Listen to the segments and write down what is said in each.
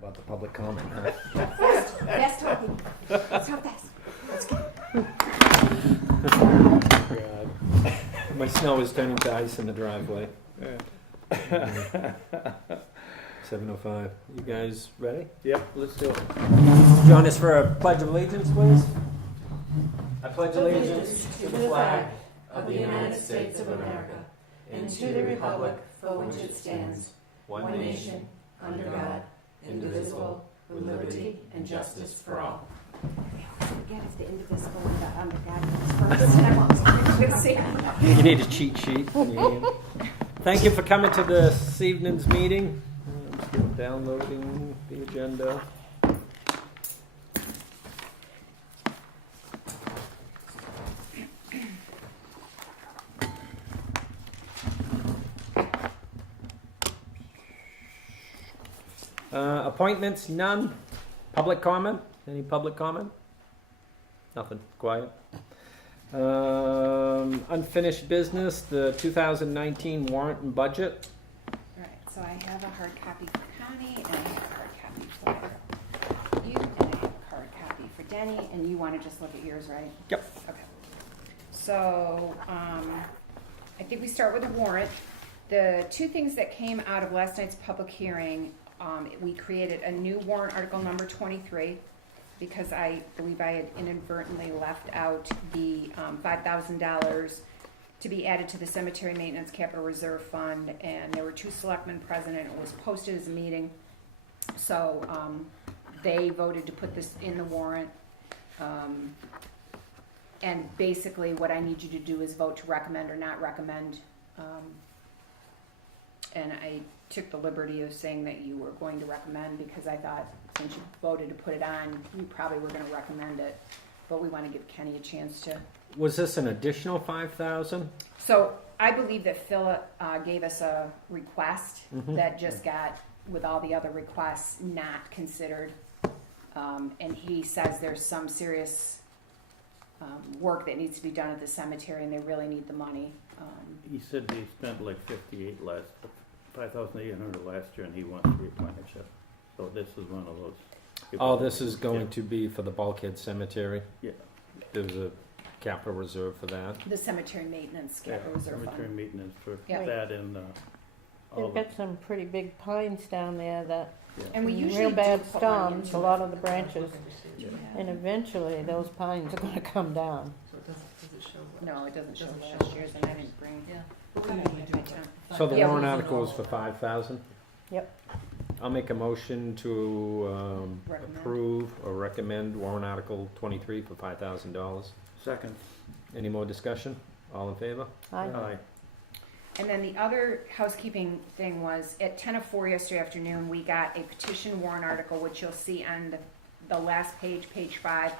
about the public comment, huh? Fast talking. Let's talk fast. Let's go. God. My snow is turning to ice in the driveway. 7:05. You guys ready? Yep, let's do it. Join us for a pledge of allegiance, please. I pledge allegiance to the flag of the United States of America and to the republic for which it stands, one nation, under God, indivisible, with liberty and justice for all. I always forget if the indivisible and the under God comes first. And I'm always going to say You need a cheat sheet. Thank you for coming to this evening's meeting. I'm still downloading the agenda. Appointments, none. Public comment? Any public comment? Nothing. Quiet. Unfinished business, the 2019 warrant and budget. Right, so I have a hard copy for Connie, and I have a hard copy for you, and I have a hard copy for Denny, and you want to just look at yours, right? Yep. Okay. So, I think we start with the warrant. The two things that came out of last night's public hearing, we created a new warrant article number 23, because I believe I had inadvertently left out the $5,000 to be added to the Cemetery Maintenance Capital Reserve Fund, and there were two selectmen present, and it was posted as a meeting. So they voted to put this in the warrant. And basically what I need you to do is vote to recommend or not recommend. And I took the liberty of saying that you were going to recommend, because I thought since you voted to put it on, you probably were going to recommend it. But we want to give Kenny a chance to. Was this an additional 5,000? So I believe that Philip gave us a request that just got, with all the other requests, not considered. And he says there's some serious work that needs to be done at the cemetery, and they really need the money. He said they spent like 5,800 last year, and he wants to replenish it. So this is one of those. Oh, this is going to be for the Bulkhead Cemetery? Yeah. There's a capital reserve for that? The cemetery maintenance capital reserve cemetery fund. maintenance for Yeah. that and all They've got some pretty big pines down there that, And we usually real bad do put money storms, into a it. lot of the branches, Yeah. and eventually those pines are gonna come down. No, it doesn't show last year's, and I didn't bring. Yeah. So the Yeah, warrant we- article is for 5,000? Yep. I'll make a motion to Recommend. approve or recommend warrant article 23 for $5,000. Second. Any more discussion? All in favor? Aye. And then the other housekeeping thing was, at 10:04 yesterday afternoon, we got a petition warrant article, which you'll see on the last page, page 5,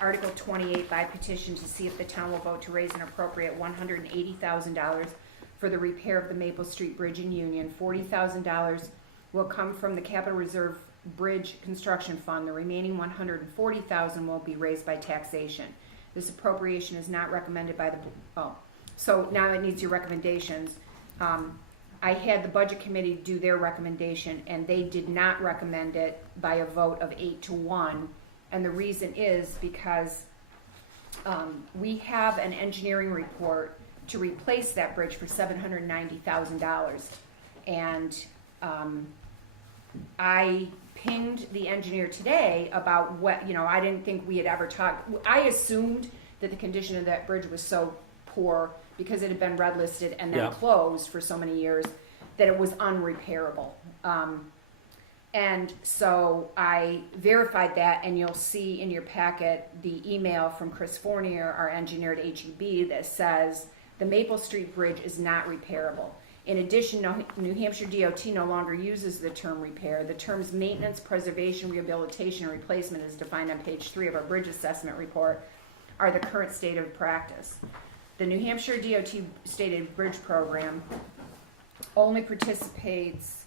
Article 28, by petition to see if the town will vote to raise an appropriate $180,000 for the repair of the Maple Street Bridge in Union. $40,000 will come from the Capital Reserve Bridge Construction Fund. The remaining $140,000 will be raised by taxation. This appropriation is not recommended by the, so now it needs your recommendations. I had the Budget Committee do their recommendation, and they did not recommend it by a vote of 8-1. And the reason is because we have an engineering report to replace that bridge for $790,000. And I pinged the engineer today about what, I didn't think we had ever talked. I assumed that the condition of that bridge was so poor because it had been red listed and then closed for so many years that it was unrepairable. And so I verified that, and you'll see in your packet the email from Chris Fournier, our engineer at HEB, that says the Maple Street Bridge is not repairable. In addition, New Hampshire DOT no longer uses the term repair. The terms maintenance, preservation, rehabilitation, and replacement, as defined on page 3 of our bridge assessment report, are the current state of practice. The New Hampshire DOT stated bridge program only participates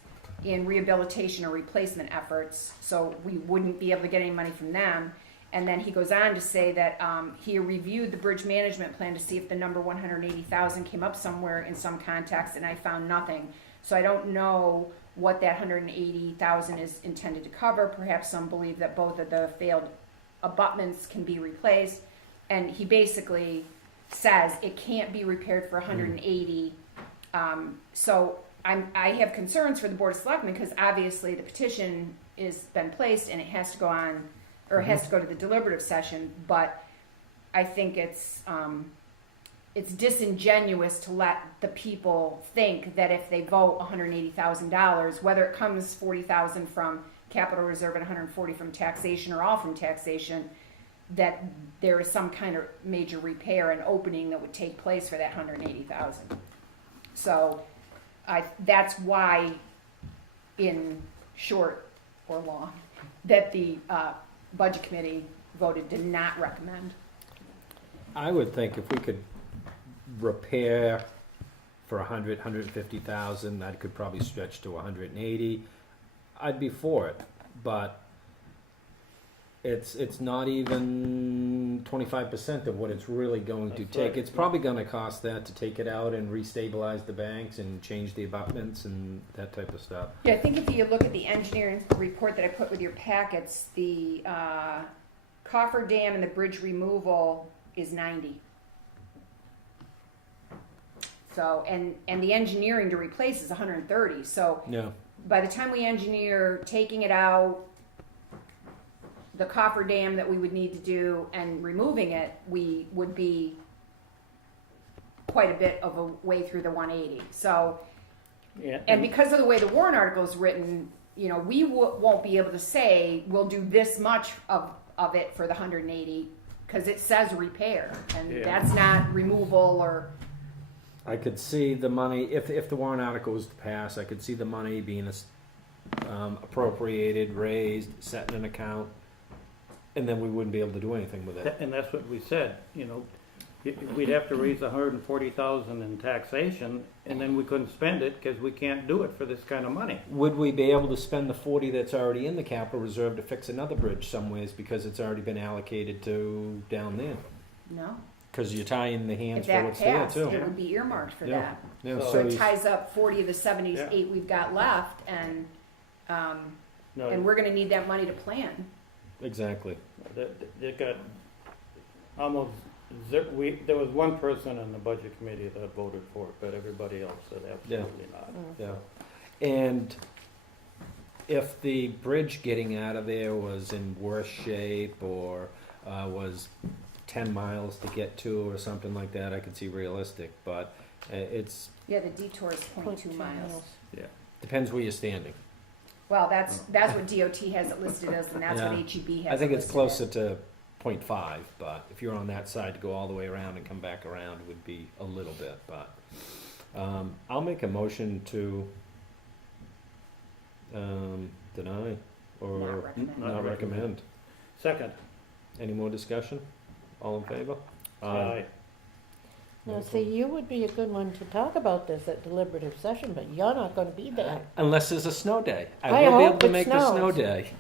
in rehabilitation or replacement efforts, so we wouldn't be able to get any money from them. And then he goes on to say that he reviewed the bridge management plan to see if the number 180,000 came up somewhere in some context, and I found nothing. So I don't know what that 180,000 is intended to cover. Perhaps some believe that both of the failed abutments can be replaced. And he basically says it can't be repaired for 180. So I have concerns for the Board of Selectmen because obviously the petition is been placed and it has to go on, or it has to go to the deliberative session. But I think it's disingenuous to let the people think that if they vote $180,000, whether it comes 40,000 from capital reserve and 140 from taxation or all from taxation, that there is some kind of major repair and opening that would take place for that 180,000. So that's why, in short or long, that the budget committee voted to not recommend. I would think if we could repair for 150,000, that could probably stretch to 180. I'd be for it, but it's not even 25% of what it's really going to That's take. right. It's probably going to cost that to take it out and restabilize the banks and change the abutments and that type of stuff. Yeah, I think if you look at the engineering report that I put with your packets, the coffer dam and the bridge removal is 90. So, and the engineering to replace is 130. So Yeah. by the time we engineer taking it out, the coffer dam that we would need to do and removing it, we would be quite a bit of a way through the 180. So, Yeah, and because of the way the warrant article is written, you know, we won't be able to say we'll do this much of it for the 180 because it says repair, and Yeah. that's not removal or. I could see the money, if the warrant article was to pass, I could see the money being appropriated, raised, set in an account, and then we wouldn't be able to do anything with it. and that's what we said, we'd have to raise 140,000 in taxation, and then we couldn't spend it because we can't do it for this kind of money. Would we be able to spend the 40 that's already in the capital reserve to fix another bridge somewheres because it's already been allocated to down there? No. Because you're tying the hands If for that what's there passed, too. it would be earmarked for Yeah. that. Yeah, So So you- it ties up 40 of the 78 we've got left, and No, we're going to need that money to plan. exactly. they got almost, there was one person on the budget committee that voted for it, but everybody else said absolutely not. Yeah. And if the bridge getting out of there was in worse shape or was 10 miles to get to or something like that, I could see realistic, but it's Yeah, the detour is 0.2 miles. depends where you're standing. Well, that's what DOT has it listed as, and that's what Yeah. HEB has. I think it it's listed closer as. to 0.5, but if you're on that side to go all the way around and come back around would be a little bit, but I'll make a motion to deny or Not recommend. not recommend. Second, Any more discussion? All in favor? aye. Now, see, you would be a good one to talk about this at deliberative session, but you're not gonna be there. Unless there's a snow day. I I will be able hope to it make the snow snows. day.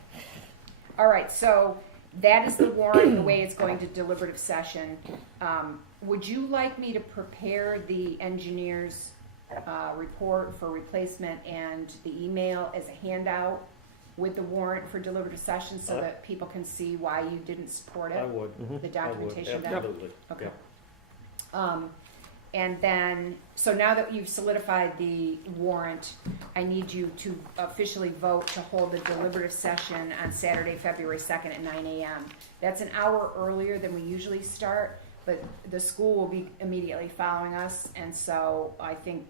All right, so that is the warrant, the way it's going to deliberative session. Would you like me to prepare the engineer's report for replacement and the email as a handout with the warrant for deliberative session so that people can see why you didn't support I it? would. The I would, documentation then? absolutely. Okay. Yeah. And then, so now that you've solidified the warrant, I need you to officially vote to hold the deliberative session on Saturday, February 2nd at 9 a.m. That's an hour earlier than we usually start, but the school will be immediately following us, and so I think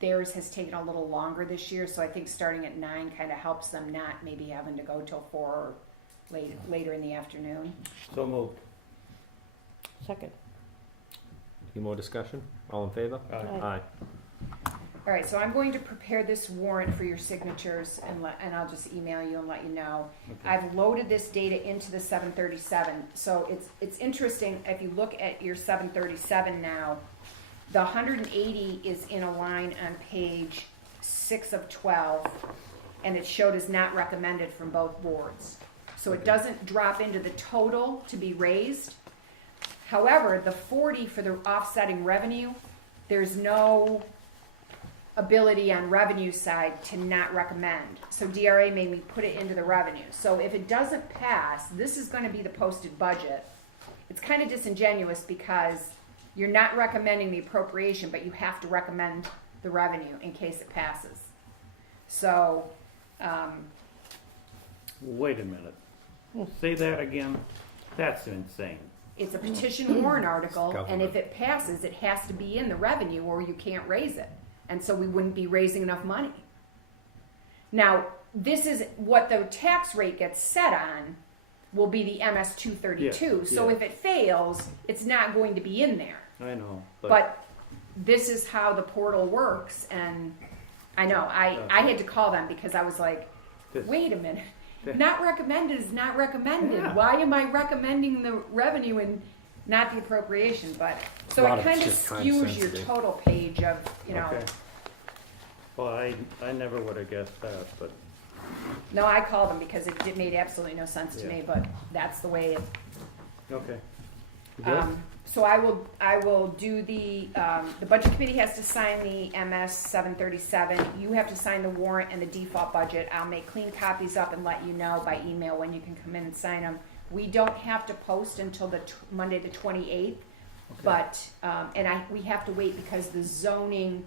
theirs has taken a little longer this year, so I think starting at 9 kind of helps them not maybe having to go till 4 or later in the afternoon. So moved. Second. Any more discussion? All in favor? Aye. Aye. All right, so I'm going to prepare this warrant for your signatures, and I'll just email you and let you know. Okay. I've loaded this data into the 737, so it's interesting, if you look at your 737 now, the 180 is in a line on page 6 of 12, and it's showed as not recommended from both boards. So it doesn't drop into the total to be raised. However, the 40 for the offsetting revenue, there's no ability on revenue side to not recommend. So DRA made me put it into the revenue. So if it doesn't pass, this is gonna be the posted budget. It's kind of disingenuous because you're not recommending the appropriation, but you have to recommend the revenue in case it passes. So, Wait a minute. Say that again? That's insane. it's a petition warrant article, and if government. it passes, it has to be in the revenue or you can't raise it. And so we wouldn't be raising enough money. Now, this is what the tax rate gets set on will be the MS 232. Yes, So yes. if it fails, it's not going to be in there. I know, But this is how the portal works, and I know, I had to call them because I was like, This- wait a minute. Not recommended is not recommended. Yeah. Why am I recommending the revenue and not the appropriation? But, so A lot it of kind of it's just time skews your sensitive. total page of, you know. Okay. Well, I never would have guessed that, but, No, I called them because it made absolutely no sense to Yeah. me, but that's the way it. okay. Good. So I will do the budget committee has to sign the MS 737. You have to sign the warrant and the default budget. I'll make clean copies up and let you know by email when you can come in and sign them. We don't have to post until Monday the 28th, but, we have to wait because the zoning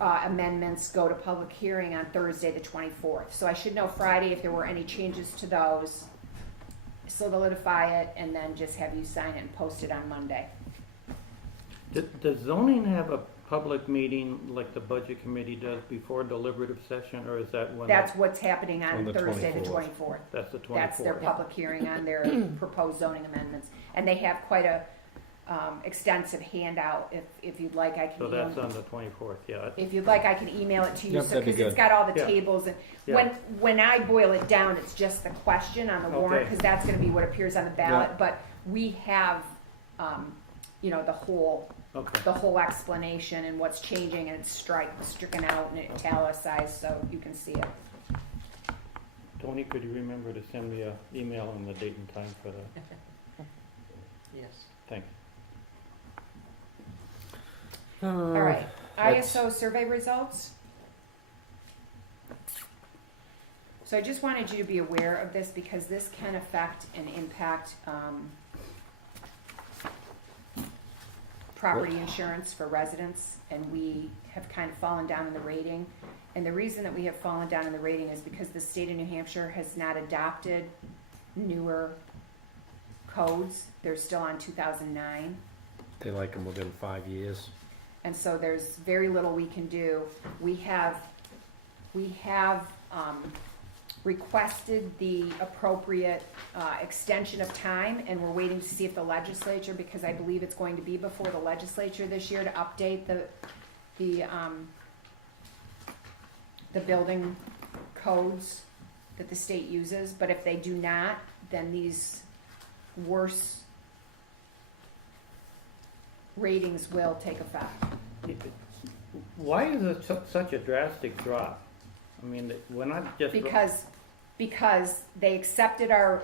amendments go to public hearing on Thursday the 24th. So I should know Friday if there were any changes to those, solidify it, and then just have you sign it and post it on Monday. Does zoning have a public meeting like the budget committee does before deliberative session, or is that when? That's what's happening on On the Thursday the 24th. 24th. That's the 24th? That's their public hearing on their proposed zoning amendments. And they have quite a extensive handout. If you'd like, I can So email. that's on the 24th, yeah. If you'd like, I can email it to you, Yep, so, that'd be because it's good. got all the Yeah. tables, and Yeah. when I boil it down, it's just the question on the warrant, Okay. because that's gonna be what appears on the ballot, but we have, the Okay, the whole explanation and what's changing, and it's stricken out and italicized, so you can see it. Tony, could you remember to send me an email on the date and time for that? Yes. Thanks. All right, that's- ISO survey results. So I just wanted you to be aware of this because this can affect and impact property insurance for residents, and we have kind of fallen down in the rating. And the reason that we have fallen down in the rating is because the state of New Hampshire has not adopted newer codes. They're still on 2009. They like them within 5 years. And so there's very little we can do. We have requested the appropriate extension of time, and we're waiting to see if the legislature, because I believe it's going to be before the legislature this year to update the building codes that the state uses. But if they do not, then these worse ratings will take effect. Why is it such a drastic drop? I mean, we're not just. Because they accepted our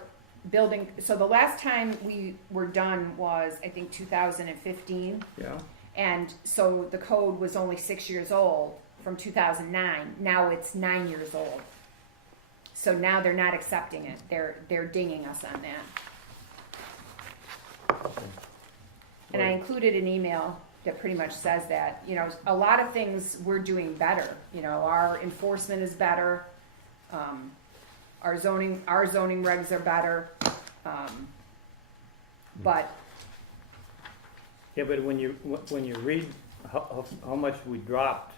building, so the last time we were done was, I think, 2015. Yeah, And so the code was only 6 years old from 2009. Now it's 9 years old. So now they're not accepting it. They're dinging us on that. And I included an email that pretty much says that, a lot of things we're doing better. Our enforcement is better. Our zoning regs are better. But yeah, but when you read how much we dropped,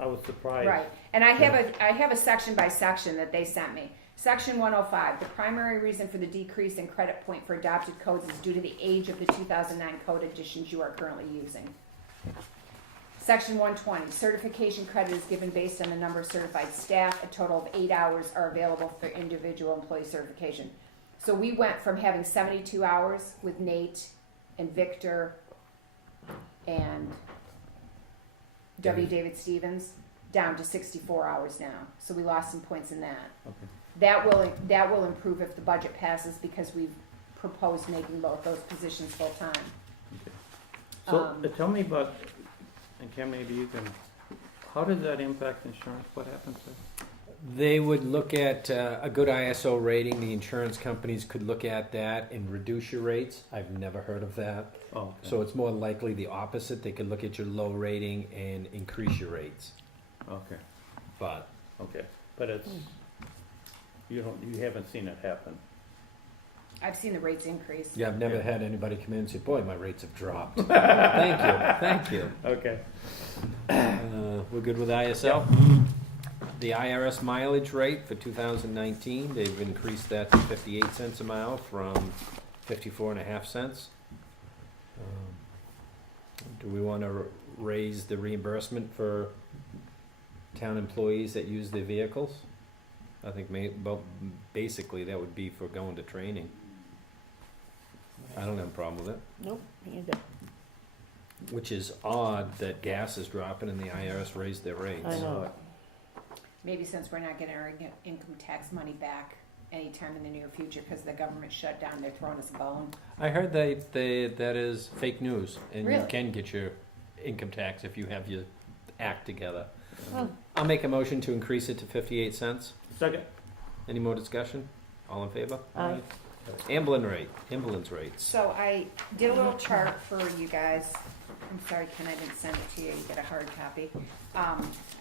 I was surprised. right, and I have a section by section that they sent me. Section 105, the primary reason for the decrease in credit point for adopted codes is due to the age of the 2009 code editions you are currently using. Section 120, certification credit is given based on the number of certified staff. A total of 8 hours are available for individual employee certification. So we went from having 72 hours with Nate and Victor and W. David Stevens down to 64 hours now. So we lost some points in that. Okay. That will improve if the budget passes because we've proposed making both those positions full-time. So tell me about, And Ken, maybe you can, how does that impact insurance? What happens there? They would look at a good ISO rating. The insurance companies could look at that and reduce your rates. I've never heard of that. Oh, okay. So it's more likely the opposite. They could look at your low rating and increase your rates. Okay, But okay, but it's, you haven't seen it happen. I've seen the rates increase. yeah, I've never had anybody come in and say, boy, my rates have dropped. Thank you. Okay. We're good with ISL? The IRS mileage rate for 2019, they've increased that to 58 cents a mile from 54.5 cents. Do we want to raise the reimbursement for town employees that use their vehicles? I think basically that would be for going to training. I don't have a problem with it, Nope, me either. which is odd that gas is dropping and the IRS raised their rates. I know. Maybe since we're not getting our income tax money back anytime in the near future because the government shut down, they're throwing us a bone. I heard that is fake news, and you Really? can get your income tax if you have your act together. Oh, I'll make a motion to increase it to 58 cents. Second. Any more discussion? All in favor? aye. Ambulance rates. So I did a little chart for you guys. I'm sorry, Ken, I didn't send it to you. You get a hard copy. I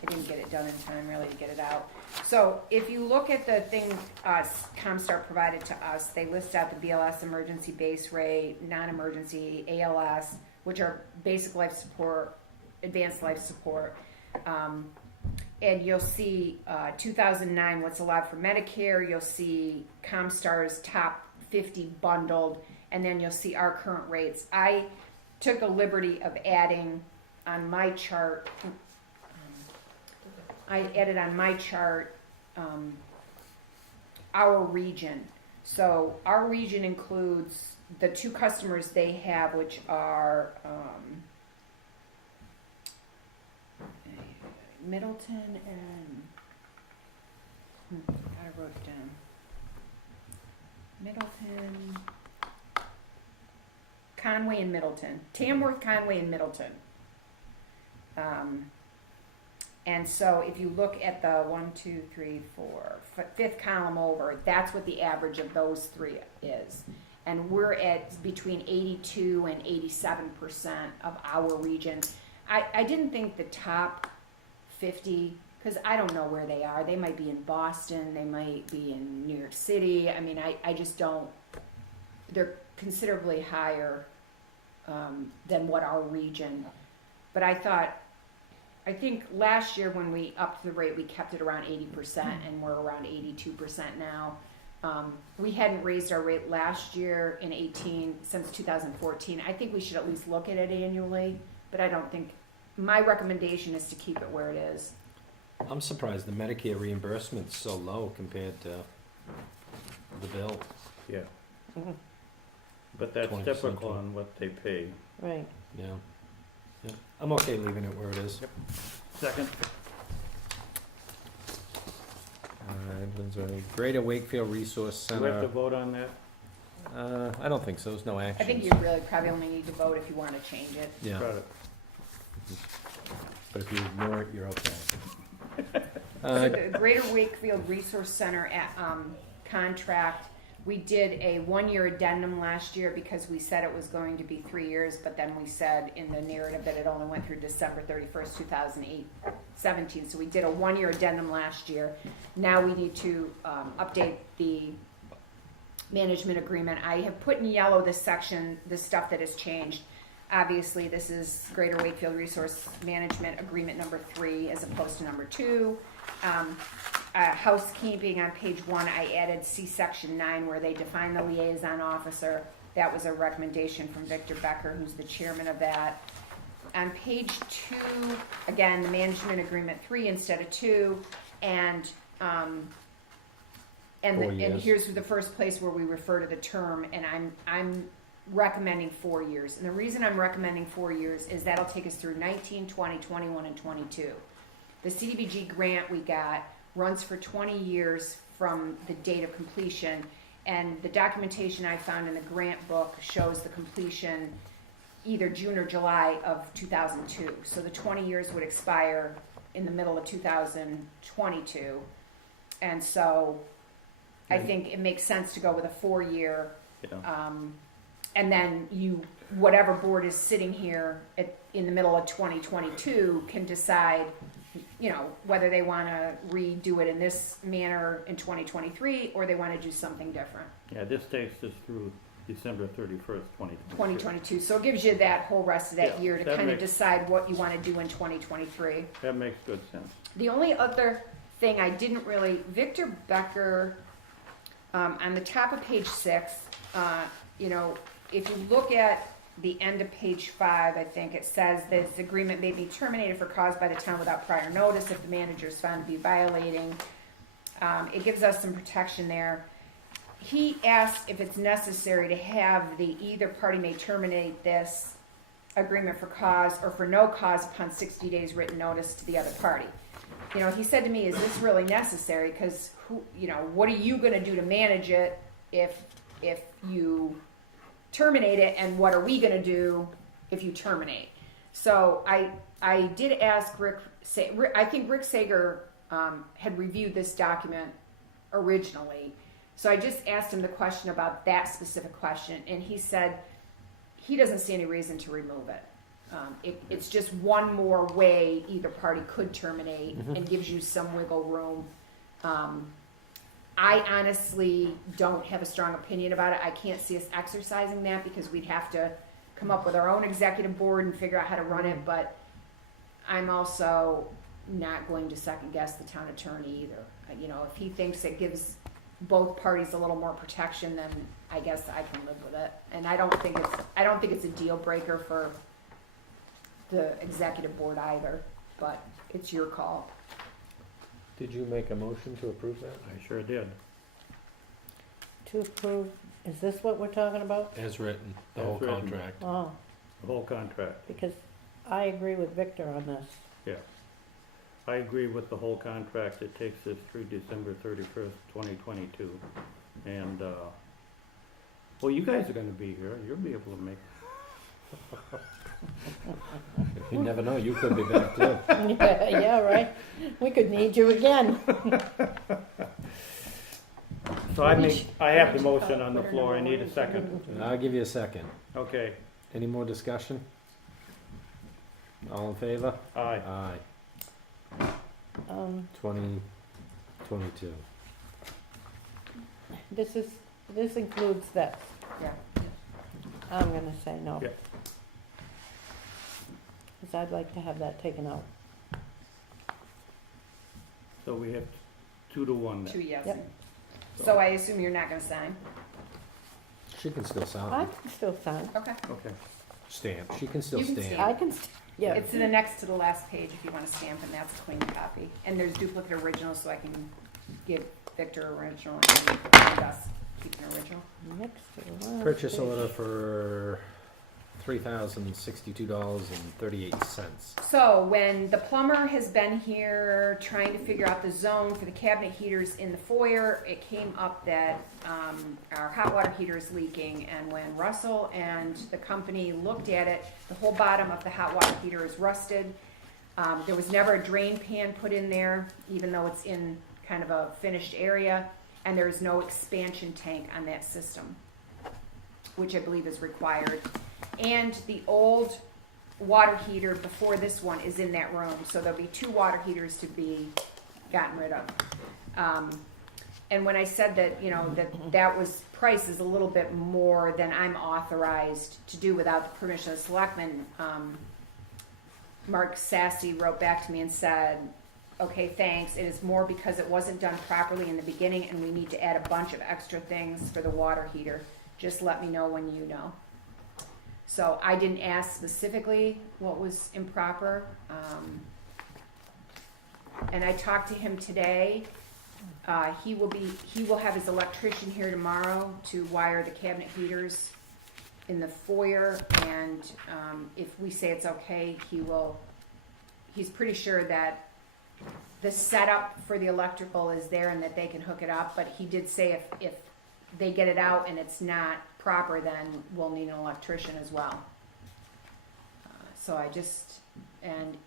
didn't get it done in time really to get it out. So if you look at the thing Comstar provided to us, they list out the BLS emergency base rate, non-emergency, ALS, which are basic life support, advanced life support. And you'll see 2009, what's allowed for Medicare. You'll see Comstar's top 50 bundled, and then you'll see our current rates. I took a liberty of adding on my chart. I added on my chart our region. So our region includes the two customers they have, which are Middleton and I wrote it down. Middleton, Conway and Middleton. Tamworth, Conway, and Middleton. And so if you look at the 5th column over, that's what the average of those three is. And we're at between 82 and 87% of our region. I didn't think the top 50, because I don't know where they are. They might be in Boston, they might be in New York City. I mean, I just don't, they're considerably higher than what our region. But I think last year when we upped the rate, we kept it around 80%, and we're around 82% now. We hadn't raised our rate last year in 18 since 2014. I think we should at least look at it annually, but I don't think, my recommendation is to keep it where it is. I'm surprised the Medicare reimbursement's so low compared to the bill. Yeah. But that's 20% typical on what they pay. Right. Yeah. I'm okay leaving it where it is. Second. Greater Wakefield Resource Do we have to Center. vote on that? I don't think so. There's no action. I think you really probably only need to vote if you want to change it. Yeah, Got it. but if you ignore it, you're okay. So the Greater Wakefield Resource Center contract, we did a 1-year addendum last year because we said it was going to be 3 years, but then we said in the narrative that it only went through December 31st, 2017. So we did a 1-year addendum last year. Now we need to update the management agreement. I have put in yellow this section, the stuff that has changed. Obviously, this is Greater Wakefield Resource Management Agreement number 3 as opposed to number 2. Housekeeping on page 1, I added C section 9 where they define the liaison officer. That was a recommendation from Victor Becker, who's the chairman of that. On page 2, again, the management agreement 3 instead of 2, and 4 and years. here's the first place where we refer to the term, and I'm recommending 4 years. And the reason I'm recommending 4 years is that'll take us through 19, 20, 21, and 22. The CDBG grant we got runs for 20 years from the date of completion, and the documentation I found in the grant book shows the completion, either June or July of 2002. So the 20 years would expire in the middle of 2022. And so I think it makes sense to go with a 4-year, Yeah. and then whatever board is sitting here in the middle of 2022 can decide, whether they want to redo it in this manner in 2023 or they want to do something different. Yeah, this takes us through December 31st, 2022. 2022. So it gives you that whole rest of that Yeah, year to that kind of makes- decide what you want to do in 2023. That makes good sense. The only other thing I didn't really, Victor Becker, on the top of page 6, if you look at the end of page 5, I think it says this agreement may be terminated for cause by the town without prior notice if the manager is found to be violating. It gives us some protection there. He asked if it's necessary to have the either party may terminate this agreement for cause or for no cause upon 60 days written notice to the other party. He said to me, is this really necessary? Because what are you going to do to manage it if you terminate it, and what are we going to do if you terminate? So I did ask Rick. I think Rick Sager had reviewed this document originally, so I just asked him the question about that specific question, and he said he doesn't see any reason to remove it. It's just one more way either party could terminate and gives you some wiggle room. I honestly don't have a strong opinion about it. I can't see us exercising that because we'd have to come up with our own executive board and figure out how to run it, but I'm also not going to second guess the town attorney either. If he thinks it gives both parties a little more protection, then I guess I can live with it. And I don't think it's a deal breaker for the executive board either, but it's your call. Did you make a motion to approve that? I sure did. To approve, is this what we're talking about? As written, the As whole written. contract. Oh, The whole contract. because I agree with Victor on this. Yeah. I agree with the whole contract. It takes us through December 31st, 2022. And, well, you guys are gonna be here. You'll be able to make. You never know, you could be back too. Yeah, right. We could need you again. So I have the motion on the floor. I need a second. I'll give you a second. Okay. Any more discussion? All in favor? Aye. Aye. 2022. This includes this. Yeah. I'm gonna say no. Yeah. Because I'd like to have that taken out. So we have 2-1 then. 2 yes. Yep. So I assume you're not going to sign? She can still I sign. can still sign. Okay. Okay. Stamp. She can still You can stamp. I can, yeah. It's in the next to the last page if you want to stamp, and that's a clean copy. And there's duplicate originals, so I can give Victor original and us keep an original. Next to the last Purchase page. order for $3,062.38. So when the plumber has been here trying to figure out the zone for the cabinet heaters in the foyer, it came up that our hot water heater is leaking. And when Russell and the company looked at it, the whole bottom of the hot water heater is rusted. There was never a drain pan put in there, even though it's in kind of a finished area. And there's no expansion tank on that system, which I believe is required. And the old water heater before this one is in that room, so there'll be 2 water heaters to be gotten rid of. And when I said that, that was price is a little bit more than I'm authorized to do without the permission of the selectmen, Mark Sassy wrote back to me and said, okay, thanks, it is more because it wasn't done properly in the beginning and we need to add a bunch of extra things for the water heater. Just let me know when you know. So I didn't ask specifically what was improper. And I talked to him today. He will have his electrician here tomorrow to wire the cabinet heaters in the foyer. And if we say it's okay, he's pretty sure that the setup for the electrical is there and that they can hook it up. But he did say if they get it out and it's not proper, then we'll need an electrician as well. So I just, and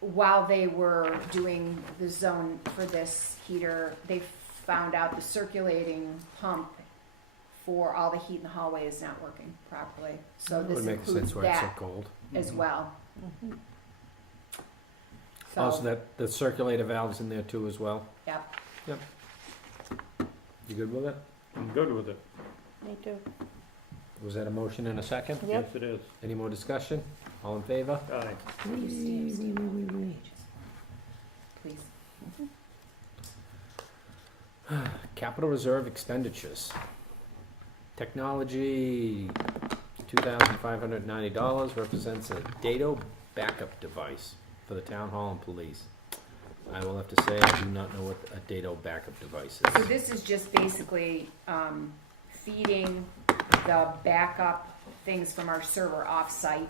while they were doing the zone for this heater, they found out the circulating pump for all the heat in the hallway is not working properly. So That this would make includes sense why it's so that cold. as well. Mhm. Also, So, that the circulator valve's in there too as well. yep. You good with it? I'm good with it. Me too. Was that a motion and a second? Yep. Yes, it is. Any more discussion? All in favor? Aye. Please. Capital reserve expenditures. Technology, $2,590 represents a data backup device for the town hall and police. I will have to say, I do not know what a data backup device So is. this is just basically feeding the backup things from our server off-site.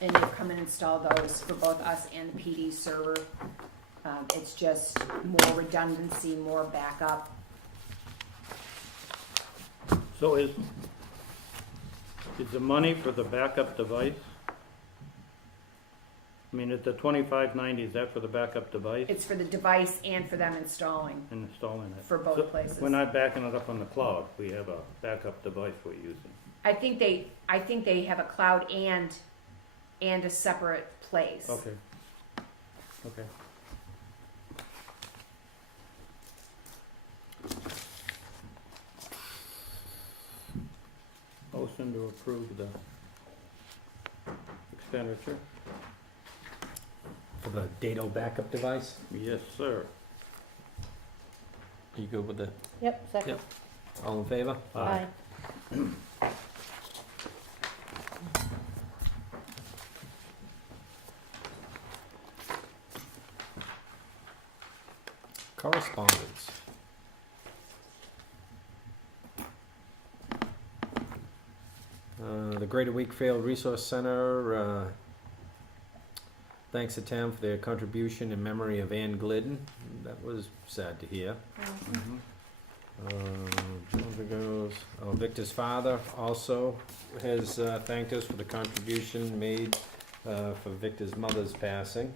And they've come and installed those for both us and the PD server. It's just more redundancy, more backup. So is the money for the backup device? I mean, at the $25.90, is that for the backup device It's for the device and for them installing and installing it? for both So places. we're not backing it up on the cloud, we have a backup device we're using. I think they have a cloud and a separate place. Okay. Okay. Motion to approve the expenditure? For the data backup device? Yes, sir. You good with the, Yep, second. Yep. all in favor? Aye. Correspondence. The Greater Wakefield Resource Center thanks the town for their contribution in memory of Ann Glidden. That was sad to hear. Victor's father also has thanked us for the contribution made for Victor's mother's passing.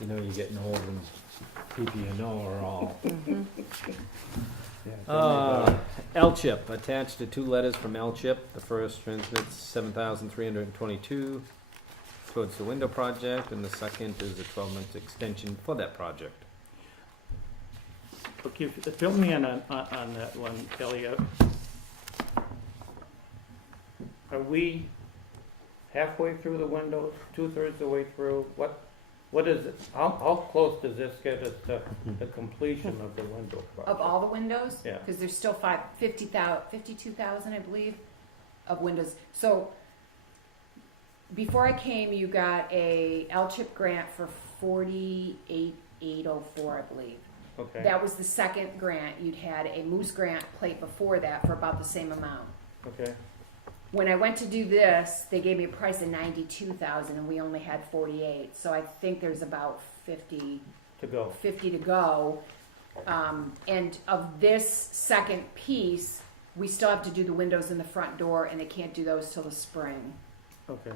You know you're getting old and people you know are all. L-Chip, attached to two letters from L-Chip. The first transmits 7,322 towards the window project, and the second is a 12-month extension for that project. Okay, fill me in on that one, Kelly. Are we halfway through the windows, 2/3 the way through? What is it? How close does this get us to the completion of the window project? Of all the windows? Yeah. Because there's still 52,000, I believe, of windows. So before I came, you got a L-chip grant for 48,804, I believe. Okay, That was the second grant. You'd had a Moose grant plate before that for about the same amount. okay, When I went to do this, they gave me a price of 92,000, and we only had 48. So I think there's about 50 to go. to go. And of this second piece, we still have to do the windows in the front door, and they can't do those till the spring. Okay.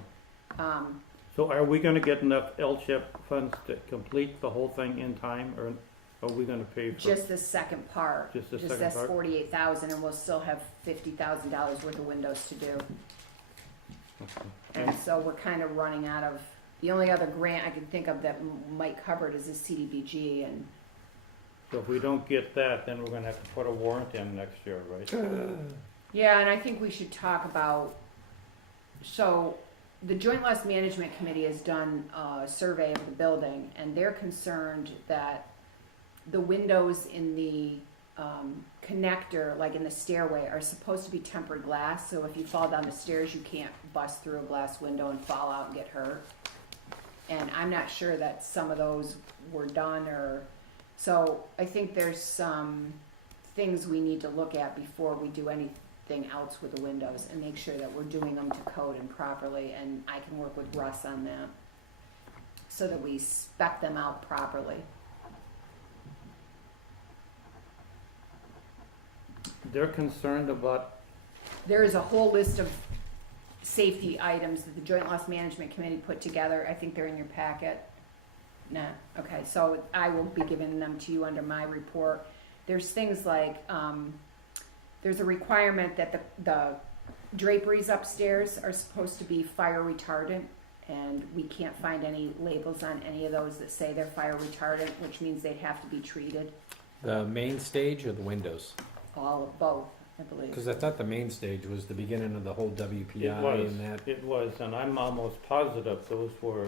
Um, So are we gonna get enough L-chip funds to complete the whole thing in time, or are we gonna pay for? just the second part. Just the Just second that's part? 48,000, and we'll still have $50,000 worth of windows to do. Okay. And so we're kind of running out of, the only other grant I can think of that might cover it is the CDBG, and So if we don't get that, then we're gonna have to put a warrant in next year, right? yeah, and I think we should talk about, so the Joint Loss Management Committee has done a survey of the building, and they're concerned that the windows in the connector, like in the stairway, are supposed to be tempered glass, so if you fall down the stairs, you can't bust through a glass window and fall out and get hurt. And I'm not sure that some of those were done, or, so I think there's some things we need to look at before we do anything else with the windows, and make sure that we're doing them to code and properly, and I can work with Russ on that, so that we spec them out properly. they're concerned about, There is a whole list of safety items that the Joint Loss Management Committee put together. I think they're in your packet. Nah, okay, so I will be giving them to you under my report. There's things like, there's a requirement that the draperies upstairs are supposed to be fire retardant, and we can't find any labels on any of those that say they're fire retardant, which means they have to be treated. The main stage or the windows? All of both, I believe. Because I thought the main stage was the beginning of the whole WPI it was, and that. it was, and I'm almost positive those were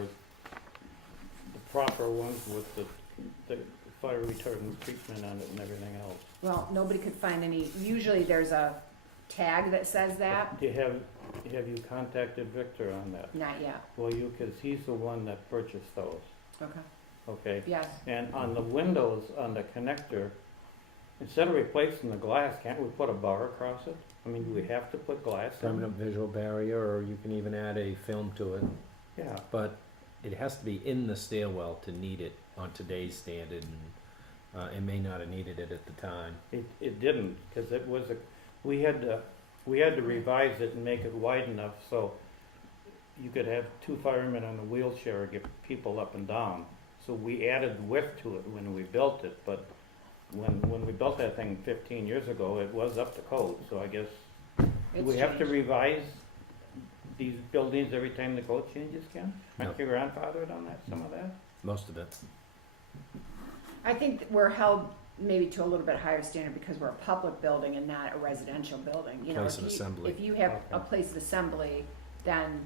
the proper ones with the fire retardant treatment on it and everything else. Well, nobody could find any, usually there's a tag that says that. Have you contacted Victor on that? Not yet. Well, because he's the one that purchased those, Okay. okay? Yes. And on the windows, on the connector, instead of replacing the glass, can't we put a bar across it? I mean, do we have to put glass on it? Permanent visual barrier, or you can even add a film to it. Yeah, But it has to be in the stairwell to need it on today's standard, and it may not have needed it at the time. it didn't, because it was we had to revise it and make it wide enough so you could have two firemen on a wheelchair get people up and down. So we added width to it when we built it, but when we built that thing 15 years ago, it was up to code, so I guess, do we have to changed. revise these buildings every time the code changes, Ken? Aren't No. you grandfathered on that, some of that? Most of it. I think that we're held maybe to a little bit higher standard because we're a public building and not a residential building. You know, Place of assembly. If you have a Okay. place of assembly, then,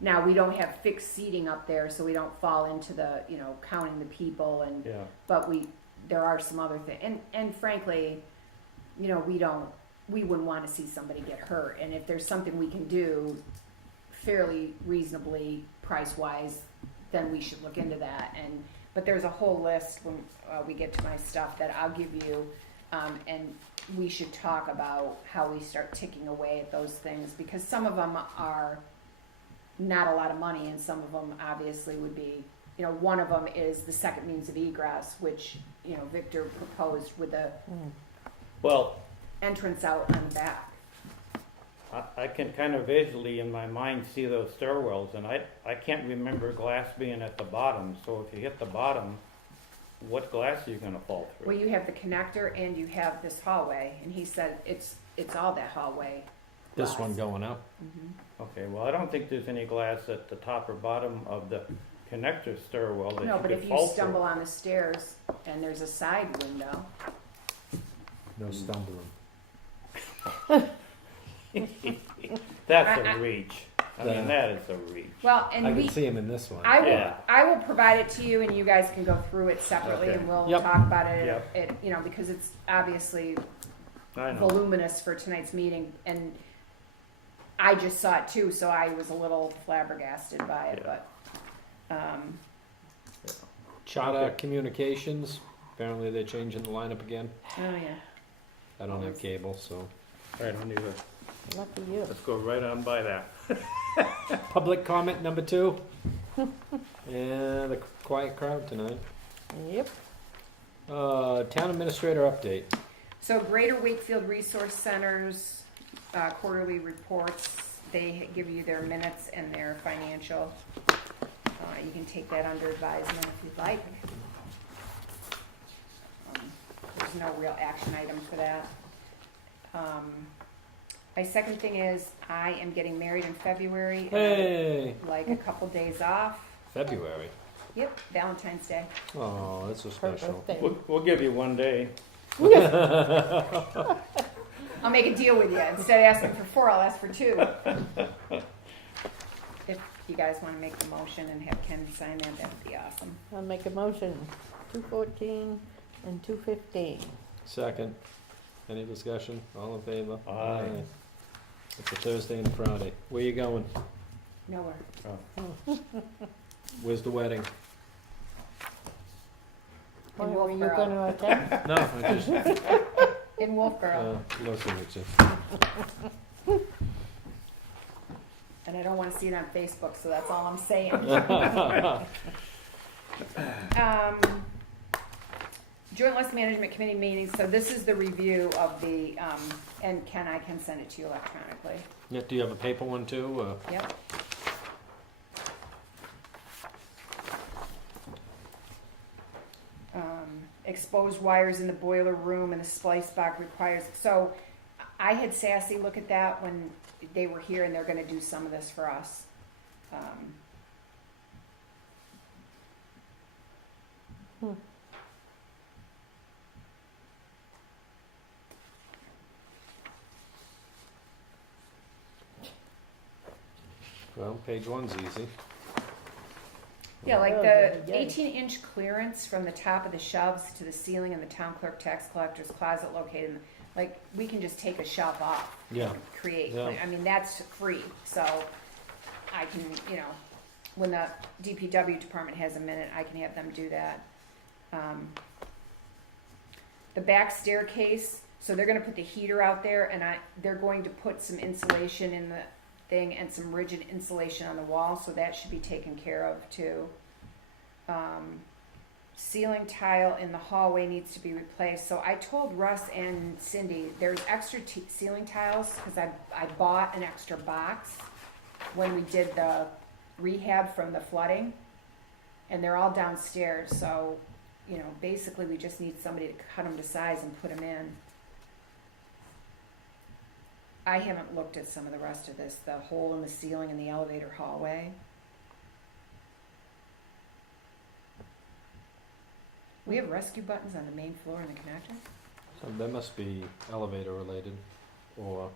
now we don't have fixed seating up there, so we don't fall into the, you know, counting the people and, Yeah, but there are some other things. And frankly, you know, we wouldn't want to see somebody get hurt. And if there's something we can do fairly reasonably price-wise, then we should look into that. But there's a whole list when we get to my stuff that I'll give you, and we should talk about how we start ticking away at those things, because some of them are not a lot of money, and some of them obviously would be, you know, one of them is the second means of egress, which, you know, Victor proposed with the well, entrance out on the back. I can kind of visually in my mind see those stairwells, and I can't remember glass being at the bottom, so if you hit the bottom, what glass are you gonna fall through? Well, you have the connector and you have this hallway, and he said it's all that hallway. This glass. one going up. Mhm. Okay, well, I don't think there's any glass at the top or bottom of the connector stairwell that No, you but could if you fall stumble through. on the stairs and there's a side window, No stumbling. That's I- a reach. I Yeah. mean, that is a reach. well, I and can we, see him in this one. Yeah. I will provide it to you, and you guys can go through it separately, Okay. and we'll Yep. talk about it. Yep. You know, because it's obviously I know. voluminous for tonight's meeting, and I just saw it too, so I was a little flabbergasted by it. Yeah. But Charter Okay. Communications, apparently they're changing the lineup again. oh yeah, I don't have cable, so. I don't either. Lucky you. Let's go right on by that. Public comment number 2. Yeah, the quiet crowd tonight. Yep. Town administrator update. so Greater Wakefield Resource Center's quarterly reports. They give you their minutes and their financial. You can take that under advisement if you'd like. There's no real action item for that. My second thing is I am getting married in February. and I would Hey, like a couple days off. February. Yep, Valentine's Day. Oh, that's so Her special. birthday. We'll give you one day. I'll make a deal with you. Instead of asking for 4, I'll ask for 2. If you guys want to make the motion and have Ken sign that, that'd be awesome. I'll make a motion, 214 and 215. Second. Any discussion? All in favor? Aye. It's a Thursday and a Friday. Where you going? Nowhere. Where's the wedding? In Were you Wolfboro. gonna attend? No, I just, In Wolfboro. looking at you. And I don't want to see it on Facebook, so that's all I'm saying. Joint List Management Committee meetings, so this is the review of the, and Ken, I can send it to you electronically. Yeah, do you have a paper one too? Yep. Exposed wires in the boiler room and the splice box requires, so I had Sassy look at that when they were here and they're gonna do some of this for us. Well, page one's easy. Yeah, like Oh, the yeah. 18-inch clearance from the top of the shelves to the ceiling in the town clerk tax collector's closet located in, like, we can just take a shelf off. Yeah. and Create, Yeah. I mean, that's free, so I can, you know, when the DPW department has a minute, I can have them do that. The back staircase, so they're gonna put the heater out there and they're going to put some insulation in the thing and some rigid insulation on the wall, so that should be taken care of too. Ceiling tile in the hallway needs to be replaced. So I told Russ and Cindy, there's extra ceiling tiles, because I bought an extra box when we did the rehab from the flooding, and they're all downstairs, so, you know, basically we just need somebody to cut them to size and put them in. I haven't looked at some of the rest of this, the hole in the ceiling in the elevator hallway. We have rescue buttons on the main floor in the connector? So that must be elevator related, or,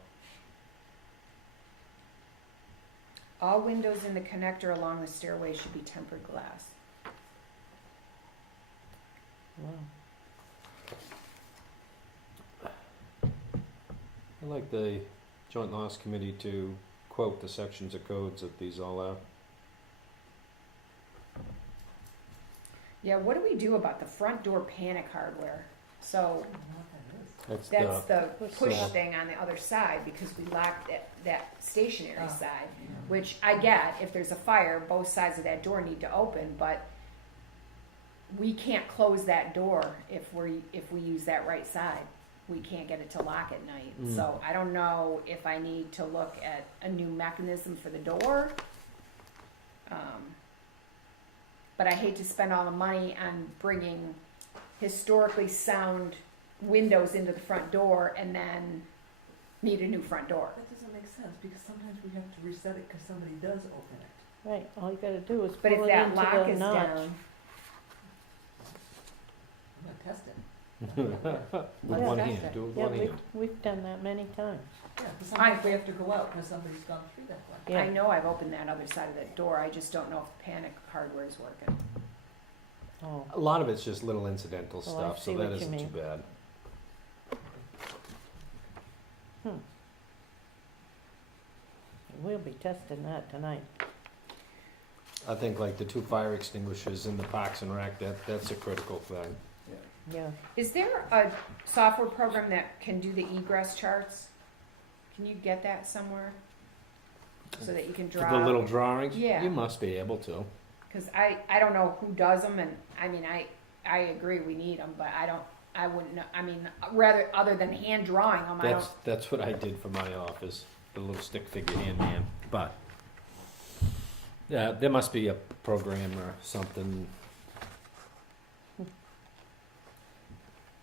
All windows in the connector along the stairway should be tempered glass. Wow. I like the Joint Loss Committee to quote the sections of codes that these all are. Yeah, what do we do about the front door panic hardware? So That's that's the push so- thing on the other side, because we locked that stationary side, which I get, if there's a fire, both sides of that door need to open, but we can't close that door if we use that right side. We can't get it to lock at night. Mm. So I don't know if I need to look at a new mechanism for the door. But I hate to spend all the money on bringing historically sound windows into the front door and then need a new front door. That doesn't make sense, because sometimes we have to reset it because somebody does open it. Right, all you gotta do is But if pull it that into lock the is notch. down, I'm gonna test it. with Yeah, one that's hand, it. do it with Yeah, one hand. we've done that many times. Yeah, because sometimes we have to go out because somebody's gone through that way. I Yeah, know I've opened that other side of that door, I just don't know if the panic hardware is working. oh, A lot of it's just little incidental Oh, I stuff, so see that what you isn't too mean. bad. we'll be testing that tonight. I think like the 2 fire extinguishers in the Parks and Rec, that's a critical thing. Yeah, Is there a software program that can do the egress charts? Can you get that somewhere? So that you can For draw? the little drawings, Yeah. you must be able to. Cause I don't know who does them, and I mean, I agree we need them, but I wouldn't know, I mean, rather, other than hand drawing them, I don't. That's what I did for my office, the little stick figure hand man, but yeah, there must be a program or something.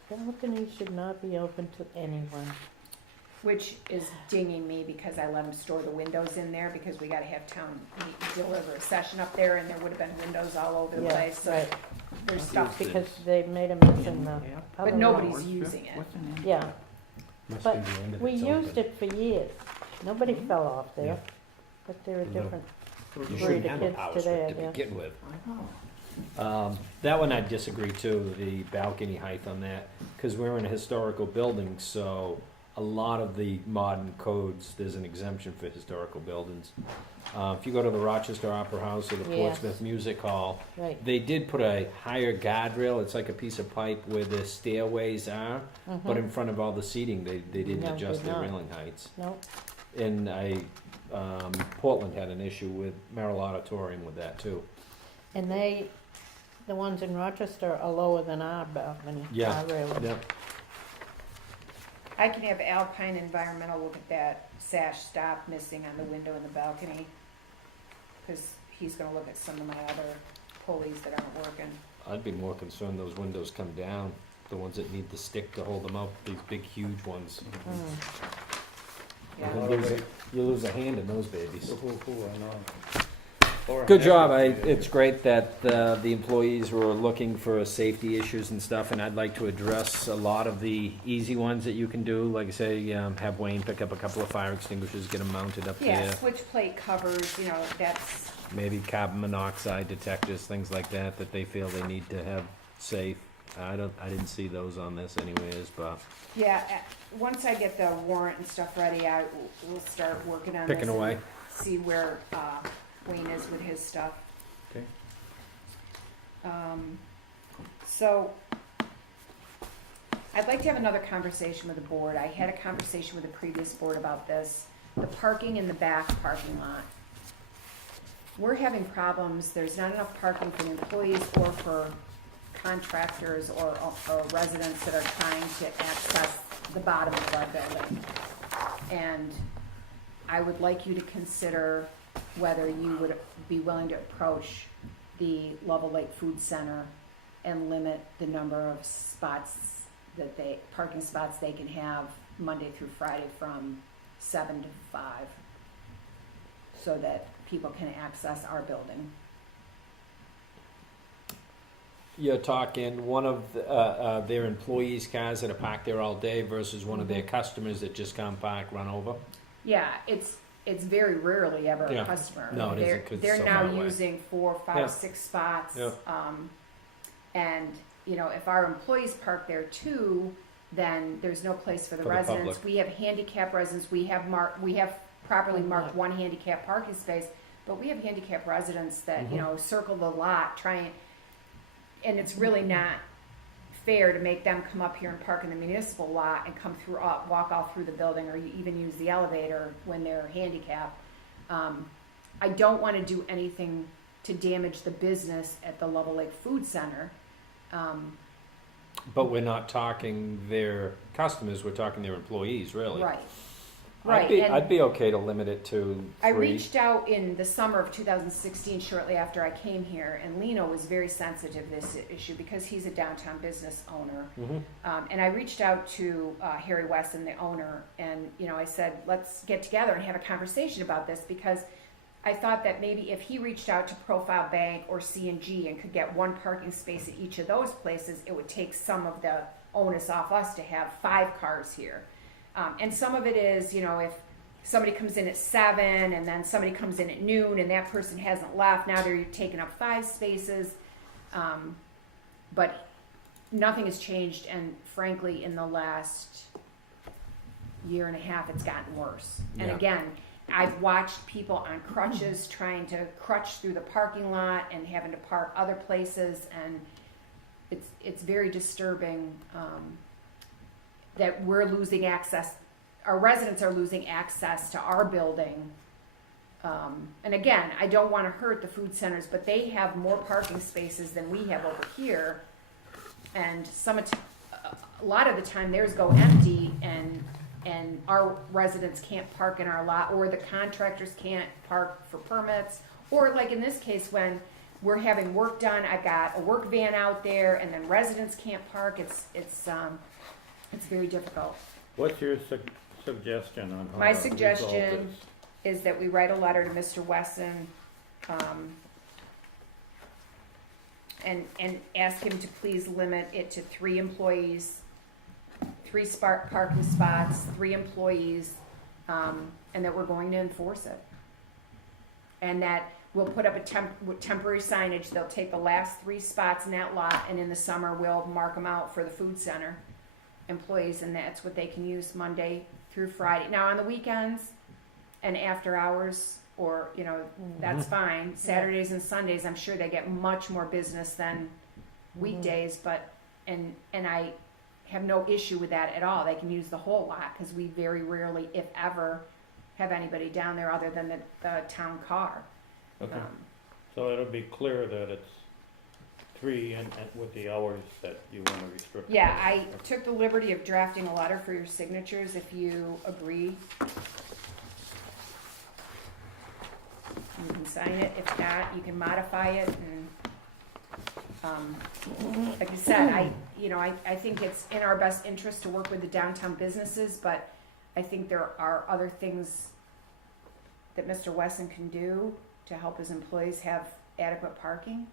balconies should not be open to anyone. Which is dinging me because I let them store the windows in there because we gotta have town deliver a session up there, and there would've been windows all over the Yeah, place, so right. there's stuff, Because they made a mess in the other but one. nobody's using it. Yeah, Must But be the end of we it's used open. it for years. Nobody fell off there, Yeah. but they're a No. different You breed shouldn't of have a kids power today, I strip to guess. begin with. That one I disagree too, the balcony height on that, because we're in a historical building, so a lot of the modern codes, there's an exemption for historical buildings. If you go to the Rochester Opera House or the Yes. Portsmouth Music Hall, Right. they did put a higher guardrail, it's like a piece of pipe where the stairways are, but in front of all the seating, they didn't No, adjust did their not. railing heights. No, And Portland had an issue with Merrill Auditorium with that too. and they the ones in Rochester are lower than our balcony. Yeah. Our railing. Yeah. I can have Alpine Environmental look at that sash stop missing on the window in the balcony, because he's gonna look at some of my other pulleys that aren't working. I'd be more concerned those windows come down, the ones that need the stick to hold them up, these big, huge ones. Yeah. You lose a hand in those babies. I know. Or Good an job. extra- It's great that the employees were looking for safety issues and stuff, and I'd like to address a lot of the easy ones that you can do. Like I say, have Wayne pick up a couple of fire extinguishers, get them mounted up Yeah, there. switch plate covers, you know, that's, Maybe carbon monoxide detectors, things like that, that they feel they need to have safe. I didn't see those on this anyways, but yeah, once I get the warrant and stuff ready, we'll start working on this. picking away. and See where, Wayne is with his stuff. Okay. So, I'd like to have another conversation with the board. I had a conversation with the previous board about this. The parking in the back parking lot. We're having problems, there's not enough parking for the employees or for contractors or residents that are trying to access the bottom of our building. And I would like you to consider whether you would be willing to approach the Level Lake Food Center and limit the number of spots parking spots they can have Monday through Friday from 7 to 5, so that people can access our building. You're talking one of their employees' cars that are parked there all day versus one of their customers that just come park, run over? Yeah, it's very rarely ever Yeah. a customer. No, it They're- isn't 'cause it's They're so now far away. using 4, 5, Yeah. 6 spots. Yeah. And, you know, if our employees park there too, then there's no place for the For the residents. public. We have handicap residents, we have properly marked one handicap parking space, but we have handicap residents that, you Mhm. know, circle the lot, and it's really not fair to make them come up here and park in the municipal lot and come through, walk all through the building, or even use the elevator when they're handicapped. I don't wanna do anything to damage the business at the Level Lake Food Center. But we're not talking their customers, we're talking their employees, really. Right, I'd right. be, and I'd be okay to limit it to I 3. reached out in the summer of 2016, shortly after I came here, and Lino was very sensitive to this issue because he's a downtown business owner. Mhm. And I reached out to Harry Weston, the owner, and, you know, I said, let's get together and have a conversation about this, because I thought that maybe if he reached out to Profile Bank or C&G and could get one parking space at each of those places, it would take some of the onus off us to have 5 cars here. And some of it is, you know, if somebody comes in at 7 and then somebody comes in at noon and that person hasn't left, now they're taking up 5 spaces. But nothing has changed, and frankly, in the last year and a half, it's gotten worse. And Yeah. again, I've watched people on crutches trying to crutch through the parking lot and having to park other places, and it's very disturbing that we're losing access. Our residents are losing access to our building. And again, I don't want to hurt the food centers, but they have more parking spaces than we have over here. And a lot of the time theirs go empty, and our residents can't park in our lot, or the contractors can't park for permits. Or like in this case, when we're having work done, I've got a work van out there, and then residents can't park. It's very difficult. What's your suggestion on how My to resolve suggestion this? is that we write a letter to Mr. Wesson, and ask him to please limit it to 3 employees, 3 parking spots, 3 employees, and that we're going to enforce it. And that we'll put up temporary signage. They'll take the last 3 spots in that lot, and in the summer, we'll mark them out for the food center employees, and that's what they can use Monday through Friday. Now, on the weekends and after hours, or, you know, that's fine. Saturdays and Sundays, I'm sure they get much more business than weekdays, but, and I have no issue with that at all. They can use the whole lot, because we very rarely, if ever, have anybody down there other than the town car. Okay, so it'll be clear that it's 3 and with the hours that you want to restrict. Yeah, I took the liberty of drafting a letter for your signatures if you agree. You can sign it. If not, you can modify it and, like I said, I think it's in our best interest to work with the downtown businesses, but I think there are other things that Mr. Wesson can do to help his employees have adequate parking.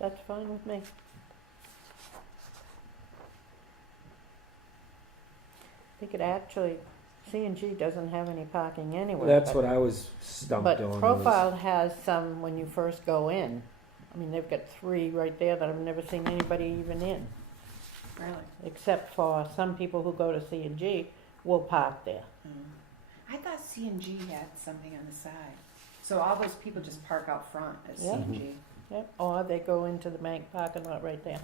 That's fine with me. They could actually, C&G doesn't have any parking anywhere. That's but- what I was stumped on. But was- Profile has some when you first go in. I mean, they've got 3 right there that I've never seen anybody even in, Really? except for some people who go to C&G will park there. I thought C&G had something on the side. So all those people just park out front at Yeah. C&G. Yep. Or they go into the bank parking lot right there.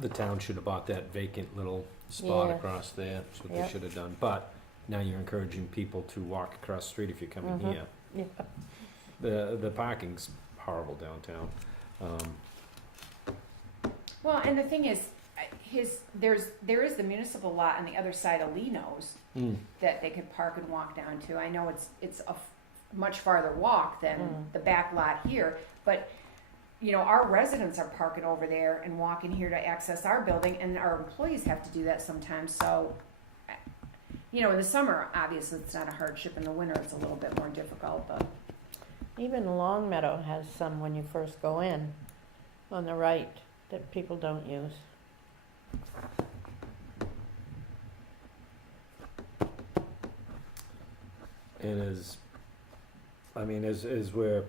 The town should have bought that vacant little spot Yeah. across there. That's what Yep. they should have done. But now you're encouraging people to walk across the street if you're coming Mhm. here. Yeah. The parking's horrible downtown. Well, and the thing is, there is the municipal lot on the other side of Lino's that they could park and walk down to. I know it's a much farther walk than the back lot here, but our residents are parking over there and walking here to access our building, and our employees have to do that sometimes. So, in the summer, obviously it's not a hardship. In the winter, it's a little bit more difficult. But Even Longmeadow has some when you first go in on the right that people don't use. And as we're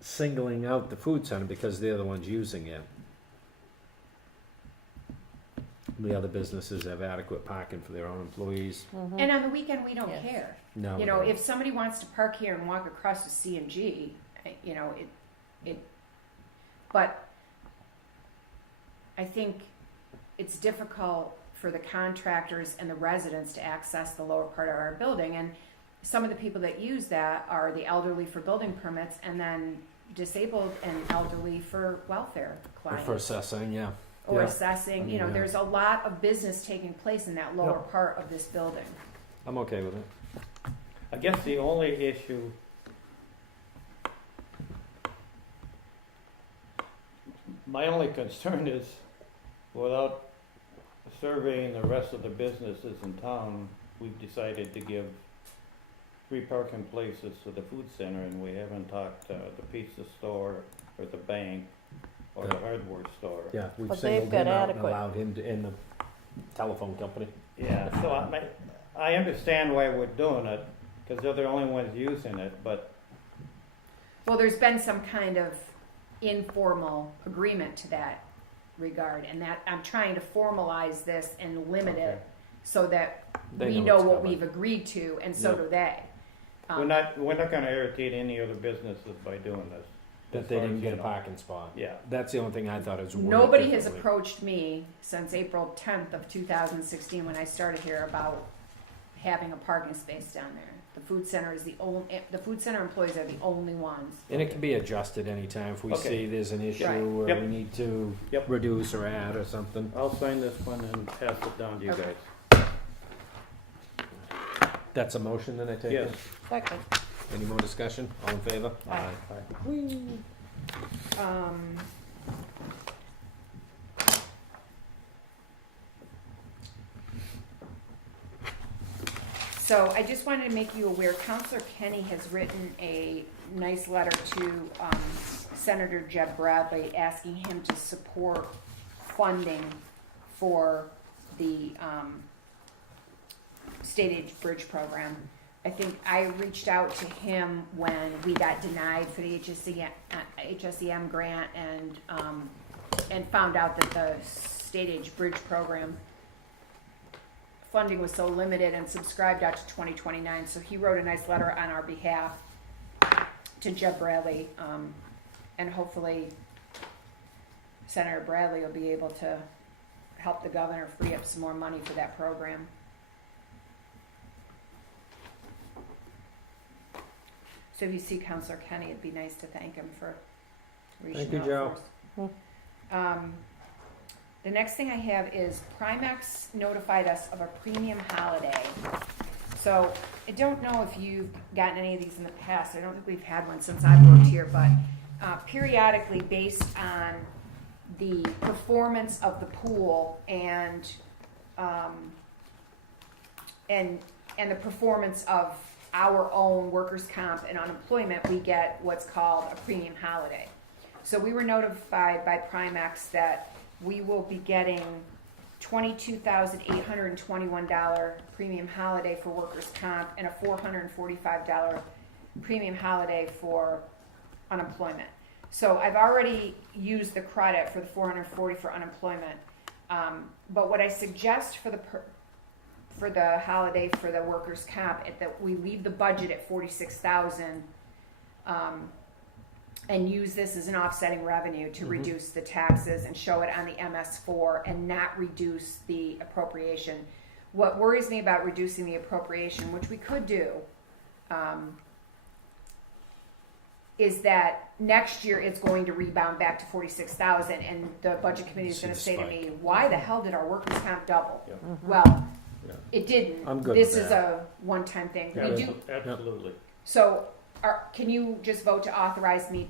singling out the food center because they're the ones using it. The other businesses have adequate parking for their own employees. Mhm. and on the weekend, we don't Yes. care. No, we You know, don't. if somebody wants to park here and walk across to C&G, but I think it's difficult for the contractors and the residents to access the lower part of our building, and some of the people that use that are the elderly for building permits, and then disabled and elderly for welfare clients. For assessing, yeah. Or Yeah. assessing, Yeah. there's a lot of business taking place in that lower Yeah. part of this building. I'm okay with it. I guess the only issue, my only concern is, without surveying the rest of the businesses in town, we've decided to give 3 parking places to the food center, and we haven't talked to the pizza store or the bank or the Yeah. hardware store. Yeah, we've But singled they've got him out and adequate- allowed him to, in the telephone company. Yeah, so I understand why we're doing it, because they're the only ones using it, but Well, there's been some kind of informal agreement to that regard, and that I'm trying to formalize this and limit Okay. it so that They we know know it's what coming. we've agreed to, and so Yeah. do they. we're not gonna irritate any other businesses by doing this. That as they far didn't as get you a know. parking spot. Yeah, That's the only thing I thought is worded Nobody has differently. approached me since April 10th of 2016 when I started here about having a parking space down there. The food center employees are the only ones. And it can be adjusted anytime if we Okay. see there's an issue Right. or Yep. we need to Yep. reduce or add or something. I'll sign this one and pass it down to you Okay. guys. That's a motion then I take Yes. it? Second. Any more discussion? All in favor? Aye. Whee. So I just wanted to make you aware, Counselor Kenny has written a nice letter to Senator Jeb Bradley asking him to support funding for the state aid bridge program. I think I reached out to him when we got denied for the HSEM grant and found out that the state aid bridge program funding was so limited and subscribed out to 2029. So he wrote a nice letter on our behalf to Jeb Bradley, and hopefully Senator Bradley will be able to help the governor free up some more money for that program. So if you see Councilor Kenny, it'd be nice to thank him for reaching out. Thank you, Joe. For us. The next thing I have is Primex notified us of a premium holiday. So I don't know if you've gotten any of these in the past. I don't think we've had one since I've worked here, but periodically, based on the performance of the pool and the performance of our own workers' comp and unemployment, we get what's called a premium holiday. So we were notified by Primex that we will be getting $22,821 premium holiday for workers' comp and a $445 premium holiday for unemployment. So I've already used the credit for the $440 for unemployment, but what I suggest for the holiday for the workers' comp is that we leave the budget at $46,000 and use this as an offsetting revenue to reduce the taxes and show it on the MS4 and not reduce the appropriation. What worries me about reducing the appropriation, which we could do, is that next year it's going to rebound back to $46,000, and the budget committee is going to say to me, "Why the hell did our workers' comp double?" Yeah. Well, Yeah. it didn't. I'm good This with is that. a one-time thing. Yeah, We do. absolutely. So, can you just vote to authorize me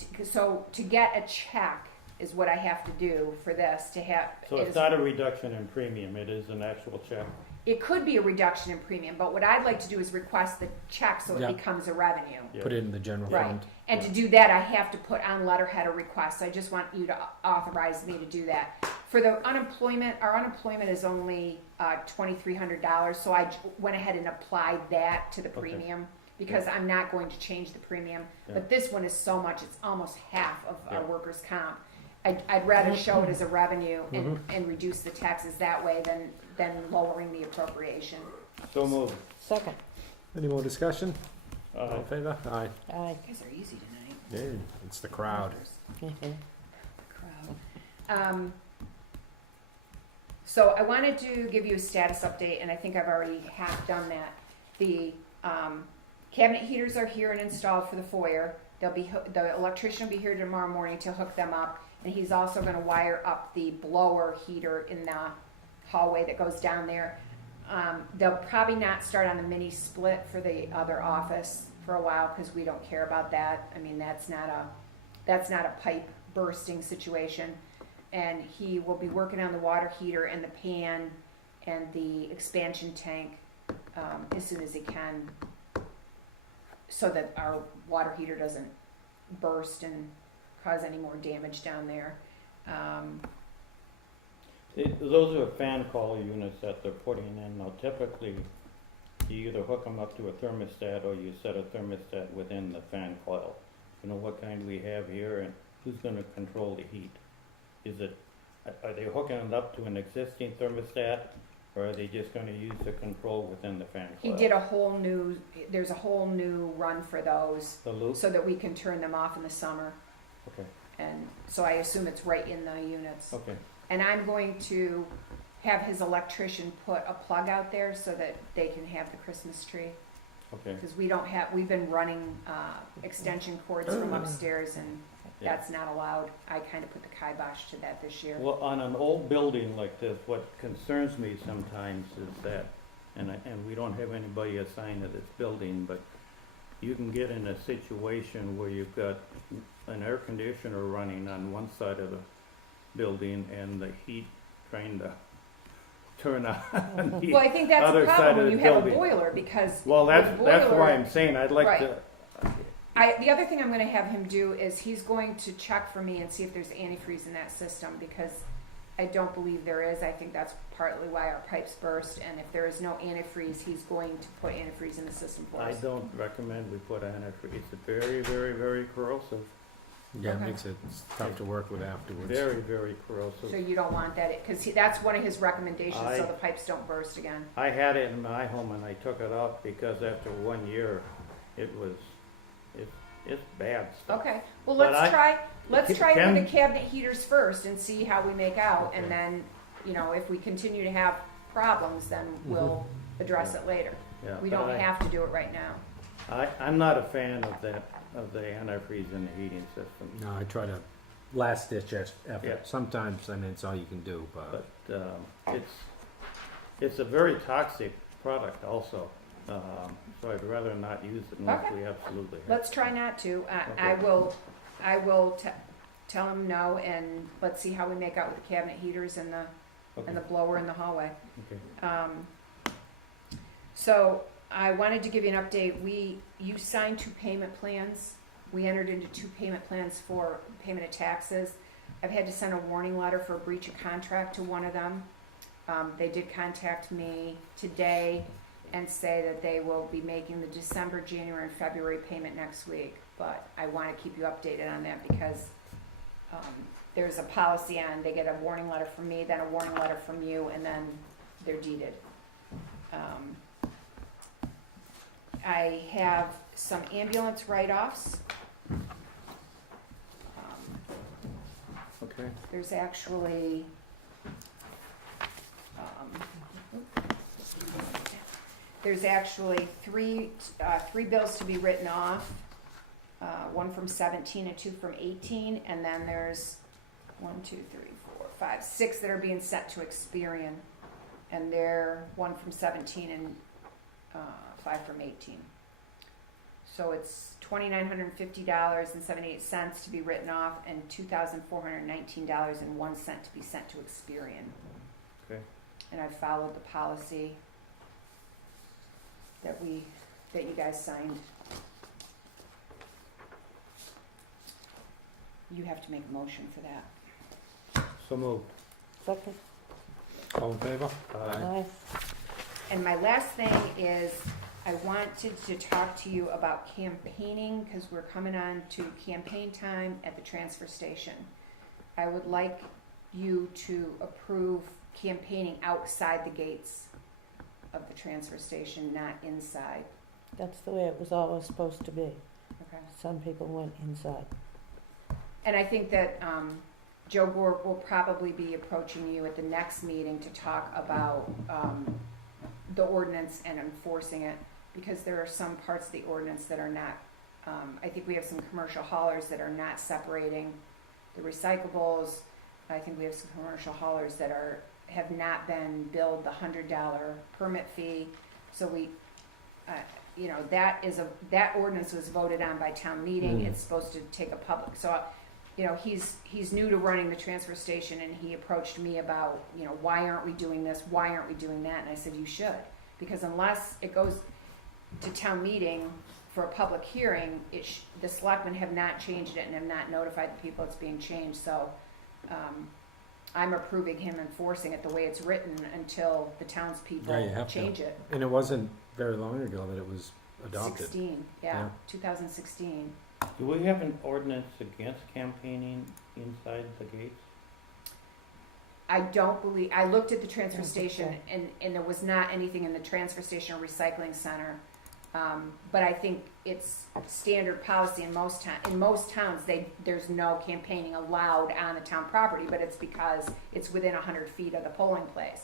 to get a check is what I have to do for this to have. So it's not a reduction in premium, it is an actual check. It could be a reduction in premium, but what I'd like to do is request the check so it Yeah. becomes a revenue. Yeah. Put it in the general Right. fund. And to do that, I have to put on letterhead a request. So I just want you to authorize me to do that. For the unemployment, our unemployment is only $2,300. So I went ahead and applied that to the Okay. premium because I'm not going to change the premium. Yeah. But this one is so much; it's almost half of our Yeah. workers' comp. I'd rather show it as a revenue and reduce the taxes that way than lowering the appropriation. So moved. Second. Any more discussion? All Uh, in favor? Aye. Aye. You guys are easy tonight. Yeah, it's the crowd. Crowd. So I wanted to give you a status update, and I think I've already half done that. The cabinet heaters are here and installed for the foyer. The electrician will be here tomorrow morning to hook them up, and he's also going to wire up the blower heater in the hallway that goes down there. They'll probably not start on the mini split for the other office for a while because we don't care about that. I mean, that's not a pipe bursting situation. And he will be working on the water heater and the pan and the expansion tank as soon as he can, so that our water heater doesn't burst and cause any more damage down there. Those are fan coil units that they're putting in now. Typically, you either hook them up to a thermostat or you set a thermostat within the fan coil. You know what kind we have here, and who's gonna control the heat? Are they hooking it up to an existing thermostat, or are they just gonna use the control within the fan He coil? did there's a whole new run for those The loop? so that we can turn them off in the summer. Okay, And so I assume it's right in the units. okay, And I'm going to have his electrician put a plug out there so that they can have the Christmas tree. okay. Because we've been running extension cords from upstairs, and Yeah. that's not allowed. I kind of put the kibosh to that this year. Well, on an old building like this, what concerns me sometimes is that, and we don't have anybody assigned to this building, but you can get in a situation where you've got an air conditioner running on one side of the building and the heat trying to turn on the Well, I think that's other the side problem of when the you have a building. boiler, because Well, that's boiler- why I'm saying I'd like Right. to, the other thing I'm going to have him do is he's going to check for me and see if there's antifreeze in that system, because I don't believe there is. I think that's partly why our pipes burst, and if there is no antifreeze, he's going to put antifreeze in the system for I us. don't recommend we put antifreeze. It's very, very, very corrosive. Yeah, it Okay. makes it tough to work with afterwards. Very, very So corrosive. you don't want that, because that's one of his recommendations, so I- the pipes don't burst again. I had it in my home and I took it out because after 1 year, it's bad stuff. Okay, well, But let's try it with Can- the cabinet heaters first and see how we make out, and then, if we continue to have problems, then we'll address it later. Yeah, We but don't I- have to do it right now. I'm not a fan of the antifreeze in the heating system. No, I try to last ditch effort. Yeah. Sometimes, I mean, it's all you can do, but But it's a very toxic product also. So I'd rather not use it unless Okay. we absolutely have. Let's try not to. I Okay. will tell him no, and let's see how we make out with the cabinet heaters and the Okay. blower in the hallway. Okay. So I wanted to give you an update. You signed 2 payment plans. We entered into 2 payment plans for payment of taxes. I've had to send a warning letter for breach of contract to one of them. They did contact me today and say that they will be making the December, January, and February payment next week. But I want to keep you updated on that because there's a policy on, they get a warning letter from me, then a warning letter from you, and then they're deeded. I have some ambulance write-offs. Okay. There's actually, three bills to be written off. One from 17 and 2 from 18, and then there's 6 that are being sent to Experian, and they're 1 from 17 and 5 from 18. So it's $2,950.78 to be written off, and $2,419.01 to be sent to Experian. Okay. And I followed the policy that you guys signed. You have to make a motion for that. So moved. Second, all in favor? aye. And my last thing is, I wanted to talk to you about campaigning, because we're coming on to campaign time at the transfer station. I would like you to approve campaigning outside the gates of the transfer station, not inside. That's the way it was always supposed to be. Okay. Some people went inside. And I think that Joe Gore will probably be approaching you at the next meeting to talk about the ordinance and enforcing it, because there are some parts of the ordinance that are not, I think we have some commercial haulers that are not separating the recyclables. I think we have some commercial haulers that have not been billed the $100 permit fee. So that ordinance was voted on by town meeting. It's supposed to take a public, so he's new to running the transfer station, and he approached me about, why aren't we doing this? Why aren't we doing that? And I said, you should, because unless it goes to town meeting for a public hearing, the selectmen have not changed it and have not notified the people it's being changed. So I'm approving him enforcing it the way it's written until the townspeople Yeah, you have to. change it. And it wasn't very long ago that it was adopted. 2016. Do we have an ordinance against campaigning inside the gates? I looked at the transfer station, and there was not anything in the transfer station or recycling center. But I think it's standard policy in most towns, there's no campaigning allowed on the town property, but it's because it's within 100 feet of the polling place.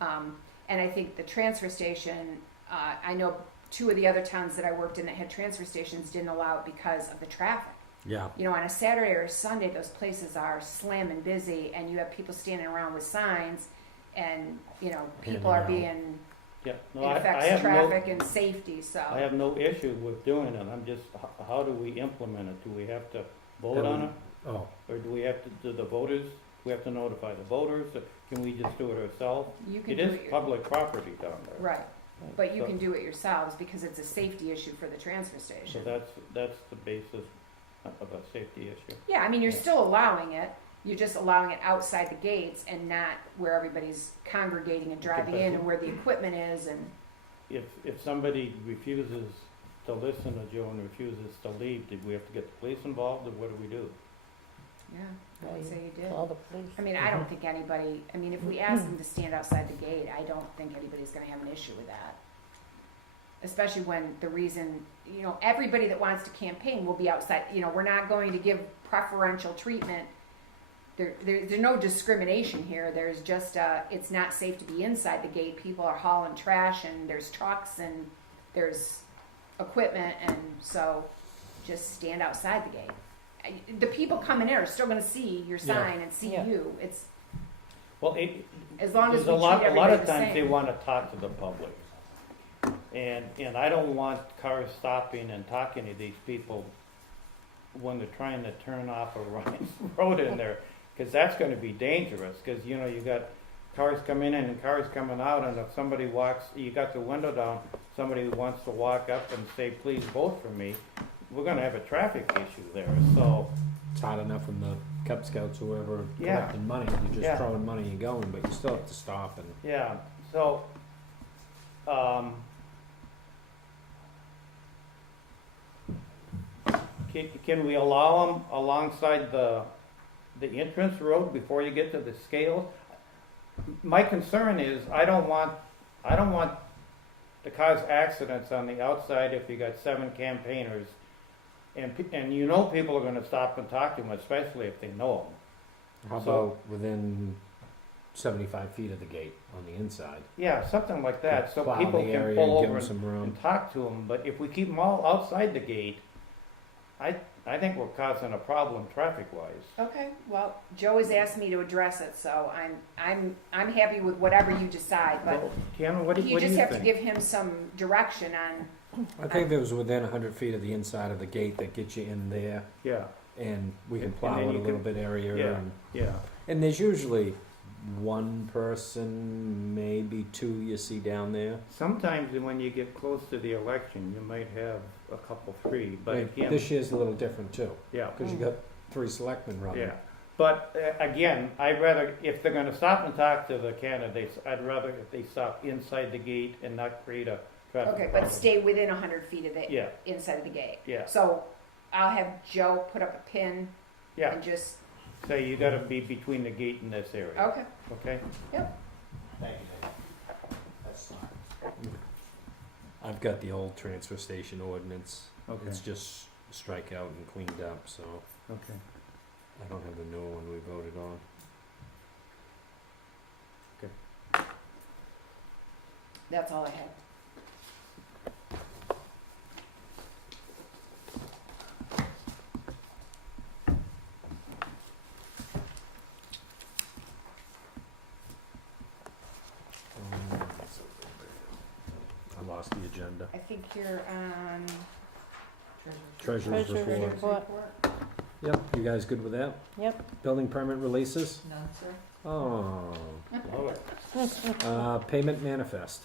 And I think the transfer station, I know 2 of the other towns that I worked in that had transfer stations didn't allow it because of the traffic. Yeah. On a Saturday or a Sunday, those places are slamming busy, and you have people standing around with signs, and, people are Handing being, Yeah, no, it I affects have traffic and safety, so. I have no issue with doing it. I'm just, how do we implement it? Do we have to vote on it? Oh, Or do we have to, do the voters, we have to notify the voters? Or can we just do it ourselves? You can It do is it, public property down there. right, but you So- can do it yourselves, because it's a safety issue for the transfer So station. that's the basis of a safety issue. Yeah, I mean, you're Yeah. still allowing it, You're just allowing it outside the gates and not where everybody's congregating and driving in and where the equipment is and. If somebody refuses to listen to Joe and refuses to leave, did we have to get the police involved, or what do we do? Yeah, I would say you did. Call the police. I mean, I don't think anybody, I mean, if we ask them to stand outside the gate, I don't think anybody's gonna have an issue with that. Especially when the reason, you know, everybody that wants to campaign will be outside, you know, we're not going to give preferential treatment. There's no discrimination here, there's just, it's not safe to be inside the gate, people are hauling trash and there's trucks and there's equipment, and so just stand outside the gate. The people coming in are still gonna see your sign and see Yeah. you, it's, Well, as long as there's we a treat lot everybody of the times they same. wanna talk to the public. And I don't want cars stopping and talking to these people when they're trying to turn off a road in there, cause that's gonna be dangerous, cause you know, you got cars coming in and cars coming out, and if somebody walks, you got the window down, somebody wants to walk up and say, please vote for me, we're gonna have a traffic issue there, so, It's hard enough when the Cub Scouts, whoever, Yeah. collecting money, you're just Yeah. throwing money and going, but you still have to stop and. yeah, so, can we allow them alongside the entrance road before you get to the scale? My concern is, I don't want to cause accidents on the outside if you got 7 campaigners, and you know people are gonna stop and talk to them, especially if they know them. How So- about within 75 feet of the gate on the inside? Yeah, something like that, so Plow people the can area pull and give over them some room. and talk to them, but if we keep them all outside the gate, I think we're causing a problem traffic-wise. Okay, well, Joe has asked me to address it, so I'm happy with whatever you decide, but Well, Ken, what do you you just have to think? give him some direction on, I think if it was within 100 feet of the inside of the gate, that gets you in there, Yeah, and we can And plow then it a you little can- bit area. yeah. Yeah, And there's usually one person, maybe 2 you see down there. sometimes when you get close to the election, you might have a couple, 3, but Like, again, this year's a little different too, yeah, because you got 3 selectmen running. yeah. But again, I'd rather, if they're gonna stop and talk to the candidates, I'd rather if they stop inside the gate and not create a traffic okay, problem. but stay within 100 feet of it, Yeah, inside of the gate. yeah, So I'll have Joe put up a pin yeah, and just, say you gotta be between the gate and this area, okay, okay? Thank you. That's smart. I've got the old transfer station ordinance. Okay, It's just strike out and cleaned up, so okay. I don't have the new one we voted on. that's all I had. I lost the agenda. I think you're on. Treasurer's Treasurer's report. report. Yep, you guys good with that? Yep. Building permit releases? None, sir? Oh. Love it. Payment manifest.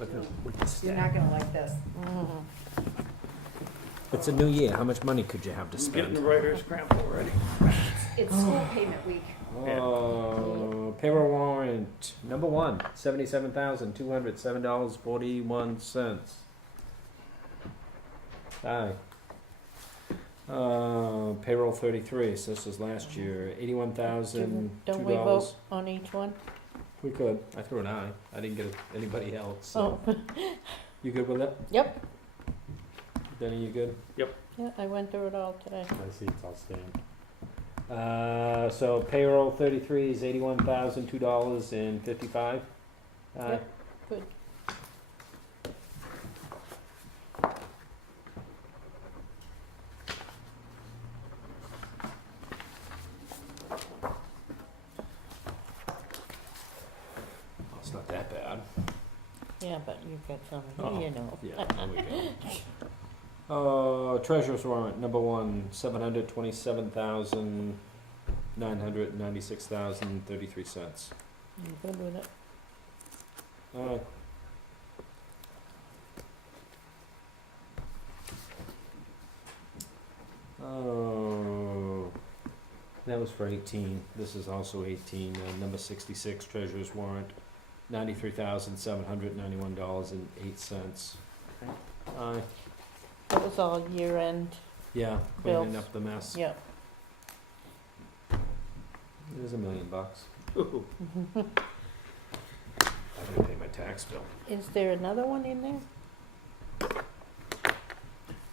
Look at the You're stack. not gonna like this. Mhm. It's a new year. How much money could you have to I'm getting the spend? writer's cramp already. It's school payment week. Payroll warrant, number 1, $77,207.41. Aye. Payroll 33, so this is last year, Don't we $81,002. vote on each one? We could. I threw an aye. I didn't get anybody else. So. Oh, You good with it? yep. Denny, you good? Yeah, I went through it all today. I see it's all stamped. So payroll 33 is $81,002.55. Yep, good. Oh, it's not that bad. Yeah, but you've got some, Oh, you know. Yeah, there we go. Treasurer's warrant, number 1, $727,996.33. You good with it? Aye. Oh, That was for 18. This is also 18. Number 66, treasurer's warrant, $93,791.08. Aye. That was all year end, Yeah, cleaning Bills. up the mess. yeah. It was $1 million. Ooh. I didn't pay my tax bill. Is there another one in there?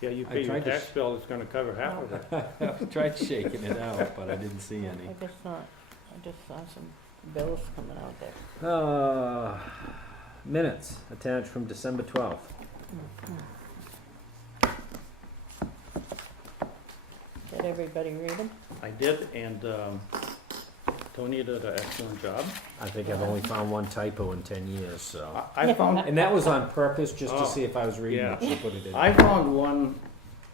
Yeah, you I pay your tried to tax bill, it's gonna cover half of it. I tried shaking it out, but I didn't see any. I just saw some bills coming out there. Minutes attached from December 12th. Did everybody read them? I did, and Tony did an excellent job. I think I've only found one typo in 10 years, so. I found, And that was on purpose, just to Oh, see if I was reading yeah. it, she put it in. I found one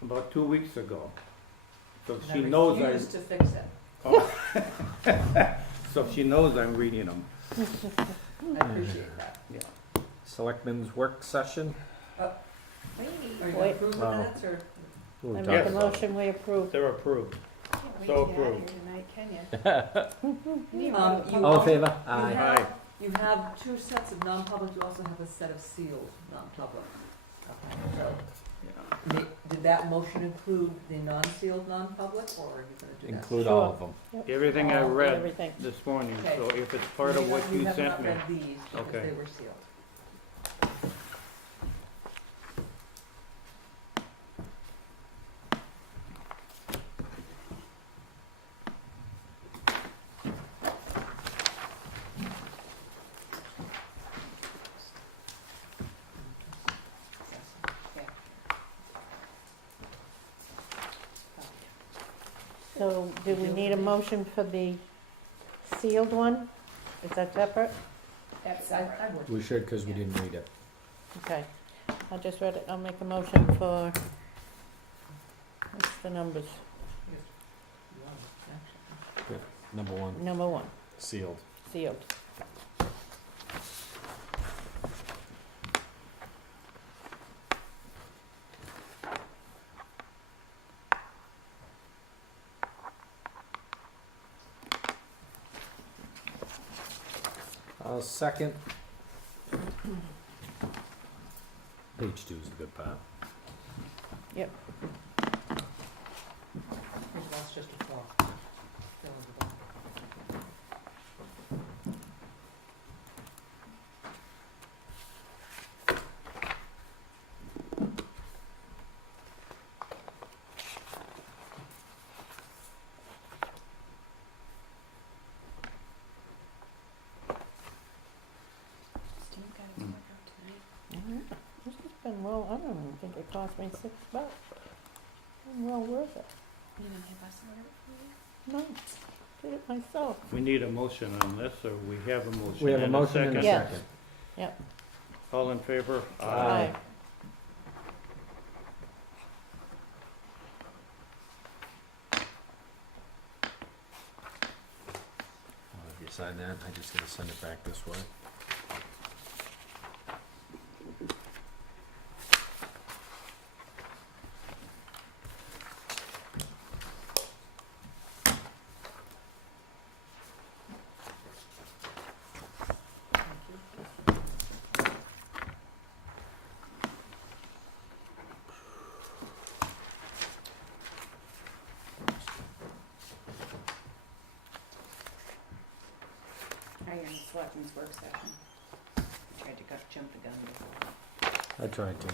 about 2 weeks ago. So And she knows I I, refuse to fix it. so she knows I'm reading them. I appreciate that. Selectmen's work session. Are you gonna Wait. approve the Oh. minutes or? I We'll make talk Yes. a about it. motion, we approve. They're approved. Can't wait So to get out of approved. here tonight, can you? You All in favor? You Aye. have, you have two sets of non-public, you also have a set of sealed non-public. So, did that motion include the non-sealed non-public, or are you gonna do that? Include all of them. Everything I read Everything. this morning, Okay. so if it's part of what you have sent not me. read these because Okay. they were sealed. So do we need a motion for the sealed one? Is that separate? That's I separate. would. We should, because we didn't read it. Okay. I just read it. I'll make a motion for, what's the numbers? Number 1, Number 1, sealed. sealed. Second. Page 2 is the good part. That's just a form. Fill in the blank. Steve got his work out tonight. This has been well, I don't even think it cost me $6. Been well worth it. You didn't have us order it for you? No, did it myself. We need a motion on this, or we have a motion We have a and motion and a Yes. second. All in favor? Aye. If you sign that, I just gotta send it back this way. I am in selectmen's work session. Tried to jump the gun before. I tried to.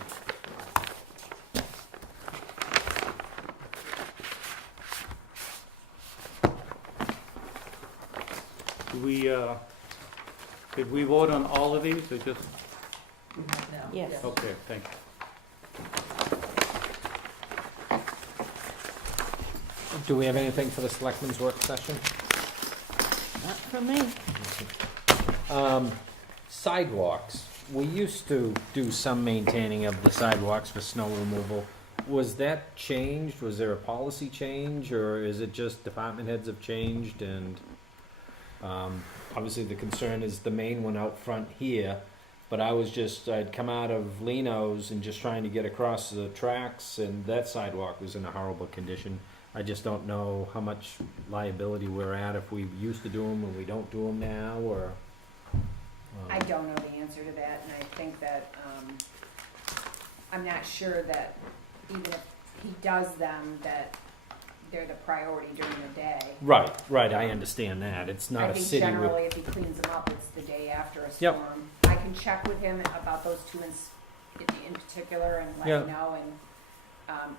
Do we, did we vote on all of these, or just, We have now. Yes. okay, thank you. Do we have anything for the selectmen's work session? Not for me. Sidewalks. We used to do some maintaining of the sidewalks for snow removal. Was that changed? Was there a policy change, or is it just department heads have changed? And obviously the concern is the main one out front here, but I'd come out of Lino's and just trying to get across the tracks, and that sidewalk was in a horrible condition. I just don't know how much liability we're at if we used to do them and we don't do them now, or. I don't know the answer to that, and I think that, I'm not sure that even if he does them, that they're the priority during the day. Right, I understand that. It's not I a think city with. generally if he cleans them up, it's the day after a Yep. storm. I can check with him about those two in particular and let Yeah. him know, and,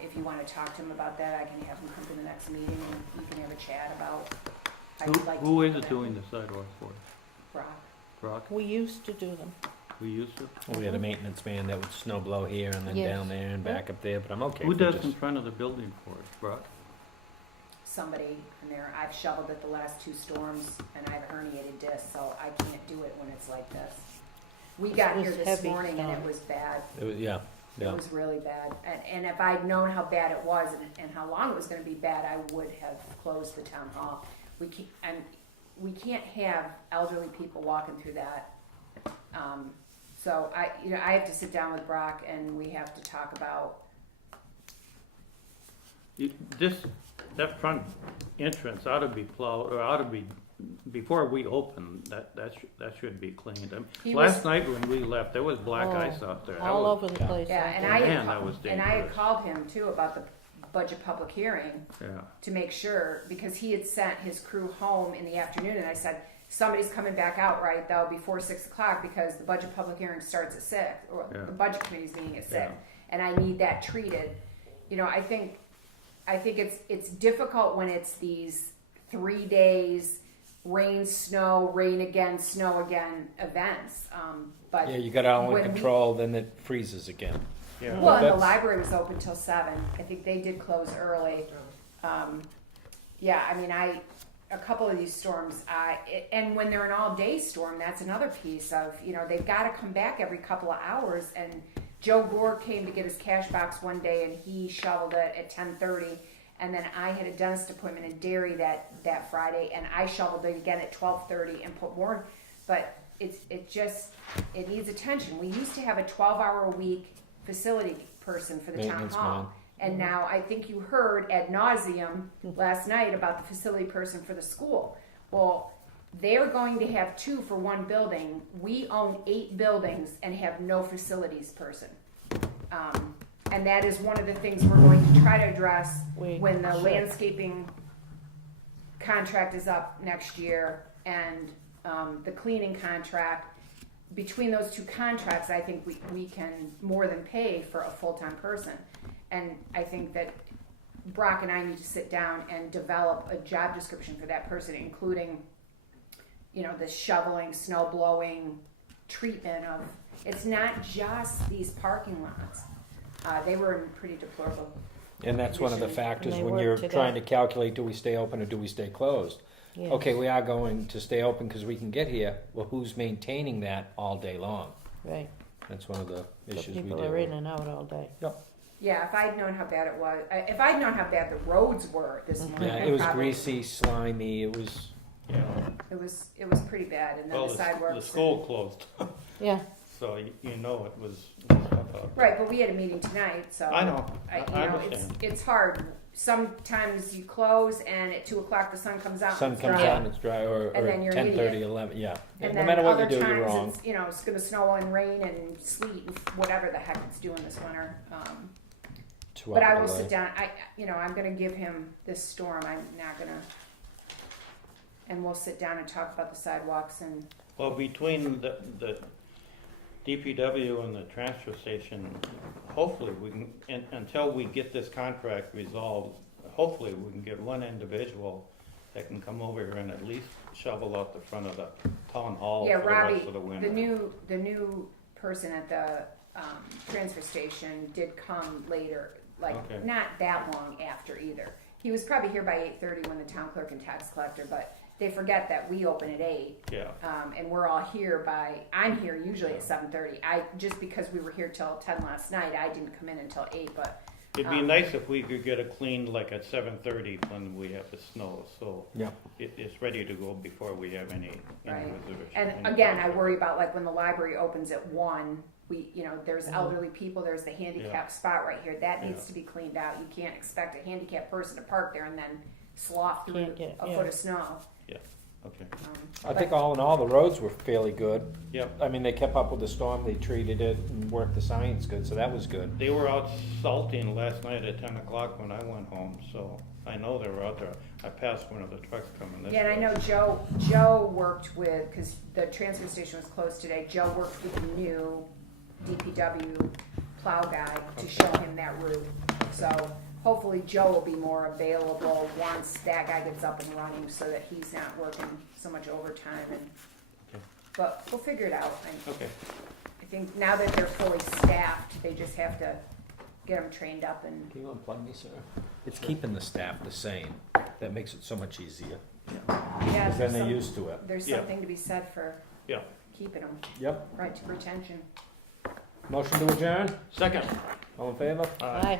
if you wanna talk to him about that, I can have him come to the next meeting and you can have a chat about how you'd like to. Who is do it that. doing the sidewalks for? Brock. Brock? We used to do them. We used to? We had a maintenance man that would snow blow here and then Yes. down there and back up there, but I'm okay. Who if we does just- in front of the building for us? Brock? Somebody in there, I've shoveled it the last two storms and I have herniated discs, so I can't do it when it's like this. We got was here this heavy morning and it storm. was bad. It was, yeah. It was really bad. And if I'd known how bad it was and how long it was gonna be bad, I would have closed the town hall. We can't have elderly people walking through that. So I have to sit down with Brock and we have to talk about, That front entrance ought to be plowed, or ought to be, before we open, that should be cleaned. He Last was- night when we left, there was black Oh, ice out there. That All was- over the yeah. place. yeah, out and there. I Man, had, that was and I had dangerous. called him too about the budget public hearing. Yeah. To make sure, because he had sent his crew home in the afternoon, and I said, somebody's coming back out, right, though, before 6 o'clock, because the budget public hearing starts at 6, or Yeah. the budget committee's meeting at 6, Yeah. and I need that treated. I think it's difficult when it's these 3 days, rain, snow again events, but. Yeah, you got it all when in we- control, then it freezes again. Yeah. Well, and the That's- library was open till 7. I think they did close early. Yeah, I mean, a couple of these storms, and when they're an all-day storm, that's another piece of, they've got to come back every couple of hours. And Joe Gore came to get his cash box one day, and he shoveled it at 10:30. And then I had a dentist appointment in Derry that Friday, and I shoveled it again at 12:30 and put more. But it needs attention. We used to have a 12-hour-a-week facility person for the town Maintenance hall. man. And now I think you heard ad nauseum last night about the facility person for the school. Well, they're going to have 2 for one building. We own 8 buildings and have no facilities person. And that is one of the things we're going to try to address when the landscaping contract is up next year and the cleaning contract. Between those 2 contracts, I think we can more than pay for a full-time person. And I think that Brock and I need to sit down and develop a job description for that person, including, the shoveling, snow blowing, treatment of, it's not just these parking lots. They were in pretty deplorable. And that's one of the condition. factors And they when work you're today. trying to calculate, do we stay open or do we stay closed? Yeah. Okay, we are going to stay open because we can get here. Well, who's maintaining that all day long? Right, That's one of the so issues we people deal are with. in and out all day. Yeah, if I'd known how bad it was, if I'd known how bad the roads were this morning, Yeah, I it was probably- greasy, slimy. It was. Yeah. It was pretty bad, and then Well, the sidewalks. the school closed, Yeah, so it was tough out there. Right, but we had a meeting tonight, so. I know. I it's understand. hard. Sometimes you close and at 2 o'clock the sun comes out. Sun and it's comes dry. out and it's dry, or And then you're an 10:30, idiot. 11. Yeah. And No then matter what you other do, you're times wrong. it's, it's gonna snow and rain and sleet and whatever the heck it's doing this winter. 2 But hour I will delay. sit down, I'm gonna give him this storm, I'm not gonna, and we'll sit down and talk about the sidewalks and, Well, between the DPW and the transfer station, hopefully we can, until we get this contract resolved, hopefully we can get one individual that can come over here and at least shovel out the front of the town hall yeah, for the rest Robbie, of the winter. the new person at the, transfer station did come later, like, Okay. not that long after either. He was probably here by 8:30 when the town clerk and tax collector, but they forget that we open at 8. Yeah, And we're all here I'm here usually at 7:30. Just because we were here till 10 last night, I didn't come in until 8, but. it'd be nice if we could get it cleaned like at 7:30 when we have the snow, so Yeah. it's ready to go before we have any Right. reservation. And again, I worry about like when the library opens at 1, there's elderly people, there's the handicap spot right here, that needs to be cleaned out. You can't expect a handicapped person to park there and then slough through Can't get- a foot of snow. Okay. I think all in all, the roads were fairly good. Yep. I mean, they kept up with the storm, they treated it and worked the signs good, so that was good. They were out salting last night at 10 o'clock when I went home, so I know they were out there. I passed one of the trucks coming this way. Yeah, and I know Joe worked with, because the transfer station was closed today, Joe worked with the new DPW plow guy to show him that route. So hopefully Joe will be more available once that guy gets up and running so that he's not working so much overtime but we'll figure it out. Okay. I think now that they're fully staffed, they just have to get them trained up and. Can you unplug me, sir? It's keeping the staff the same. That makes it so much easier. Yeah, Because then they're used to it. There's Yeah. something to be said for Yeah. keeping them, Yep. right, to retention. Motion to adjourn? Second. All in favor? Aye.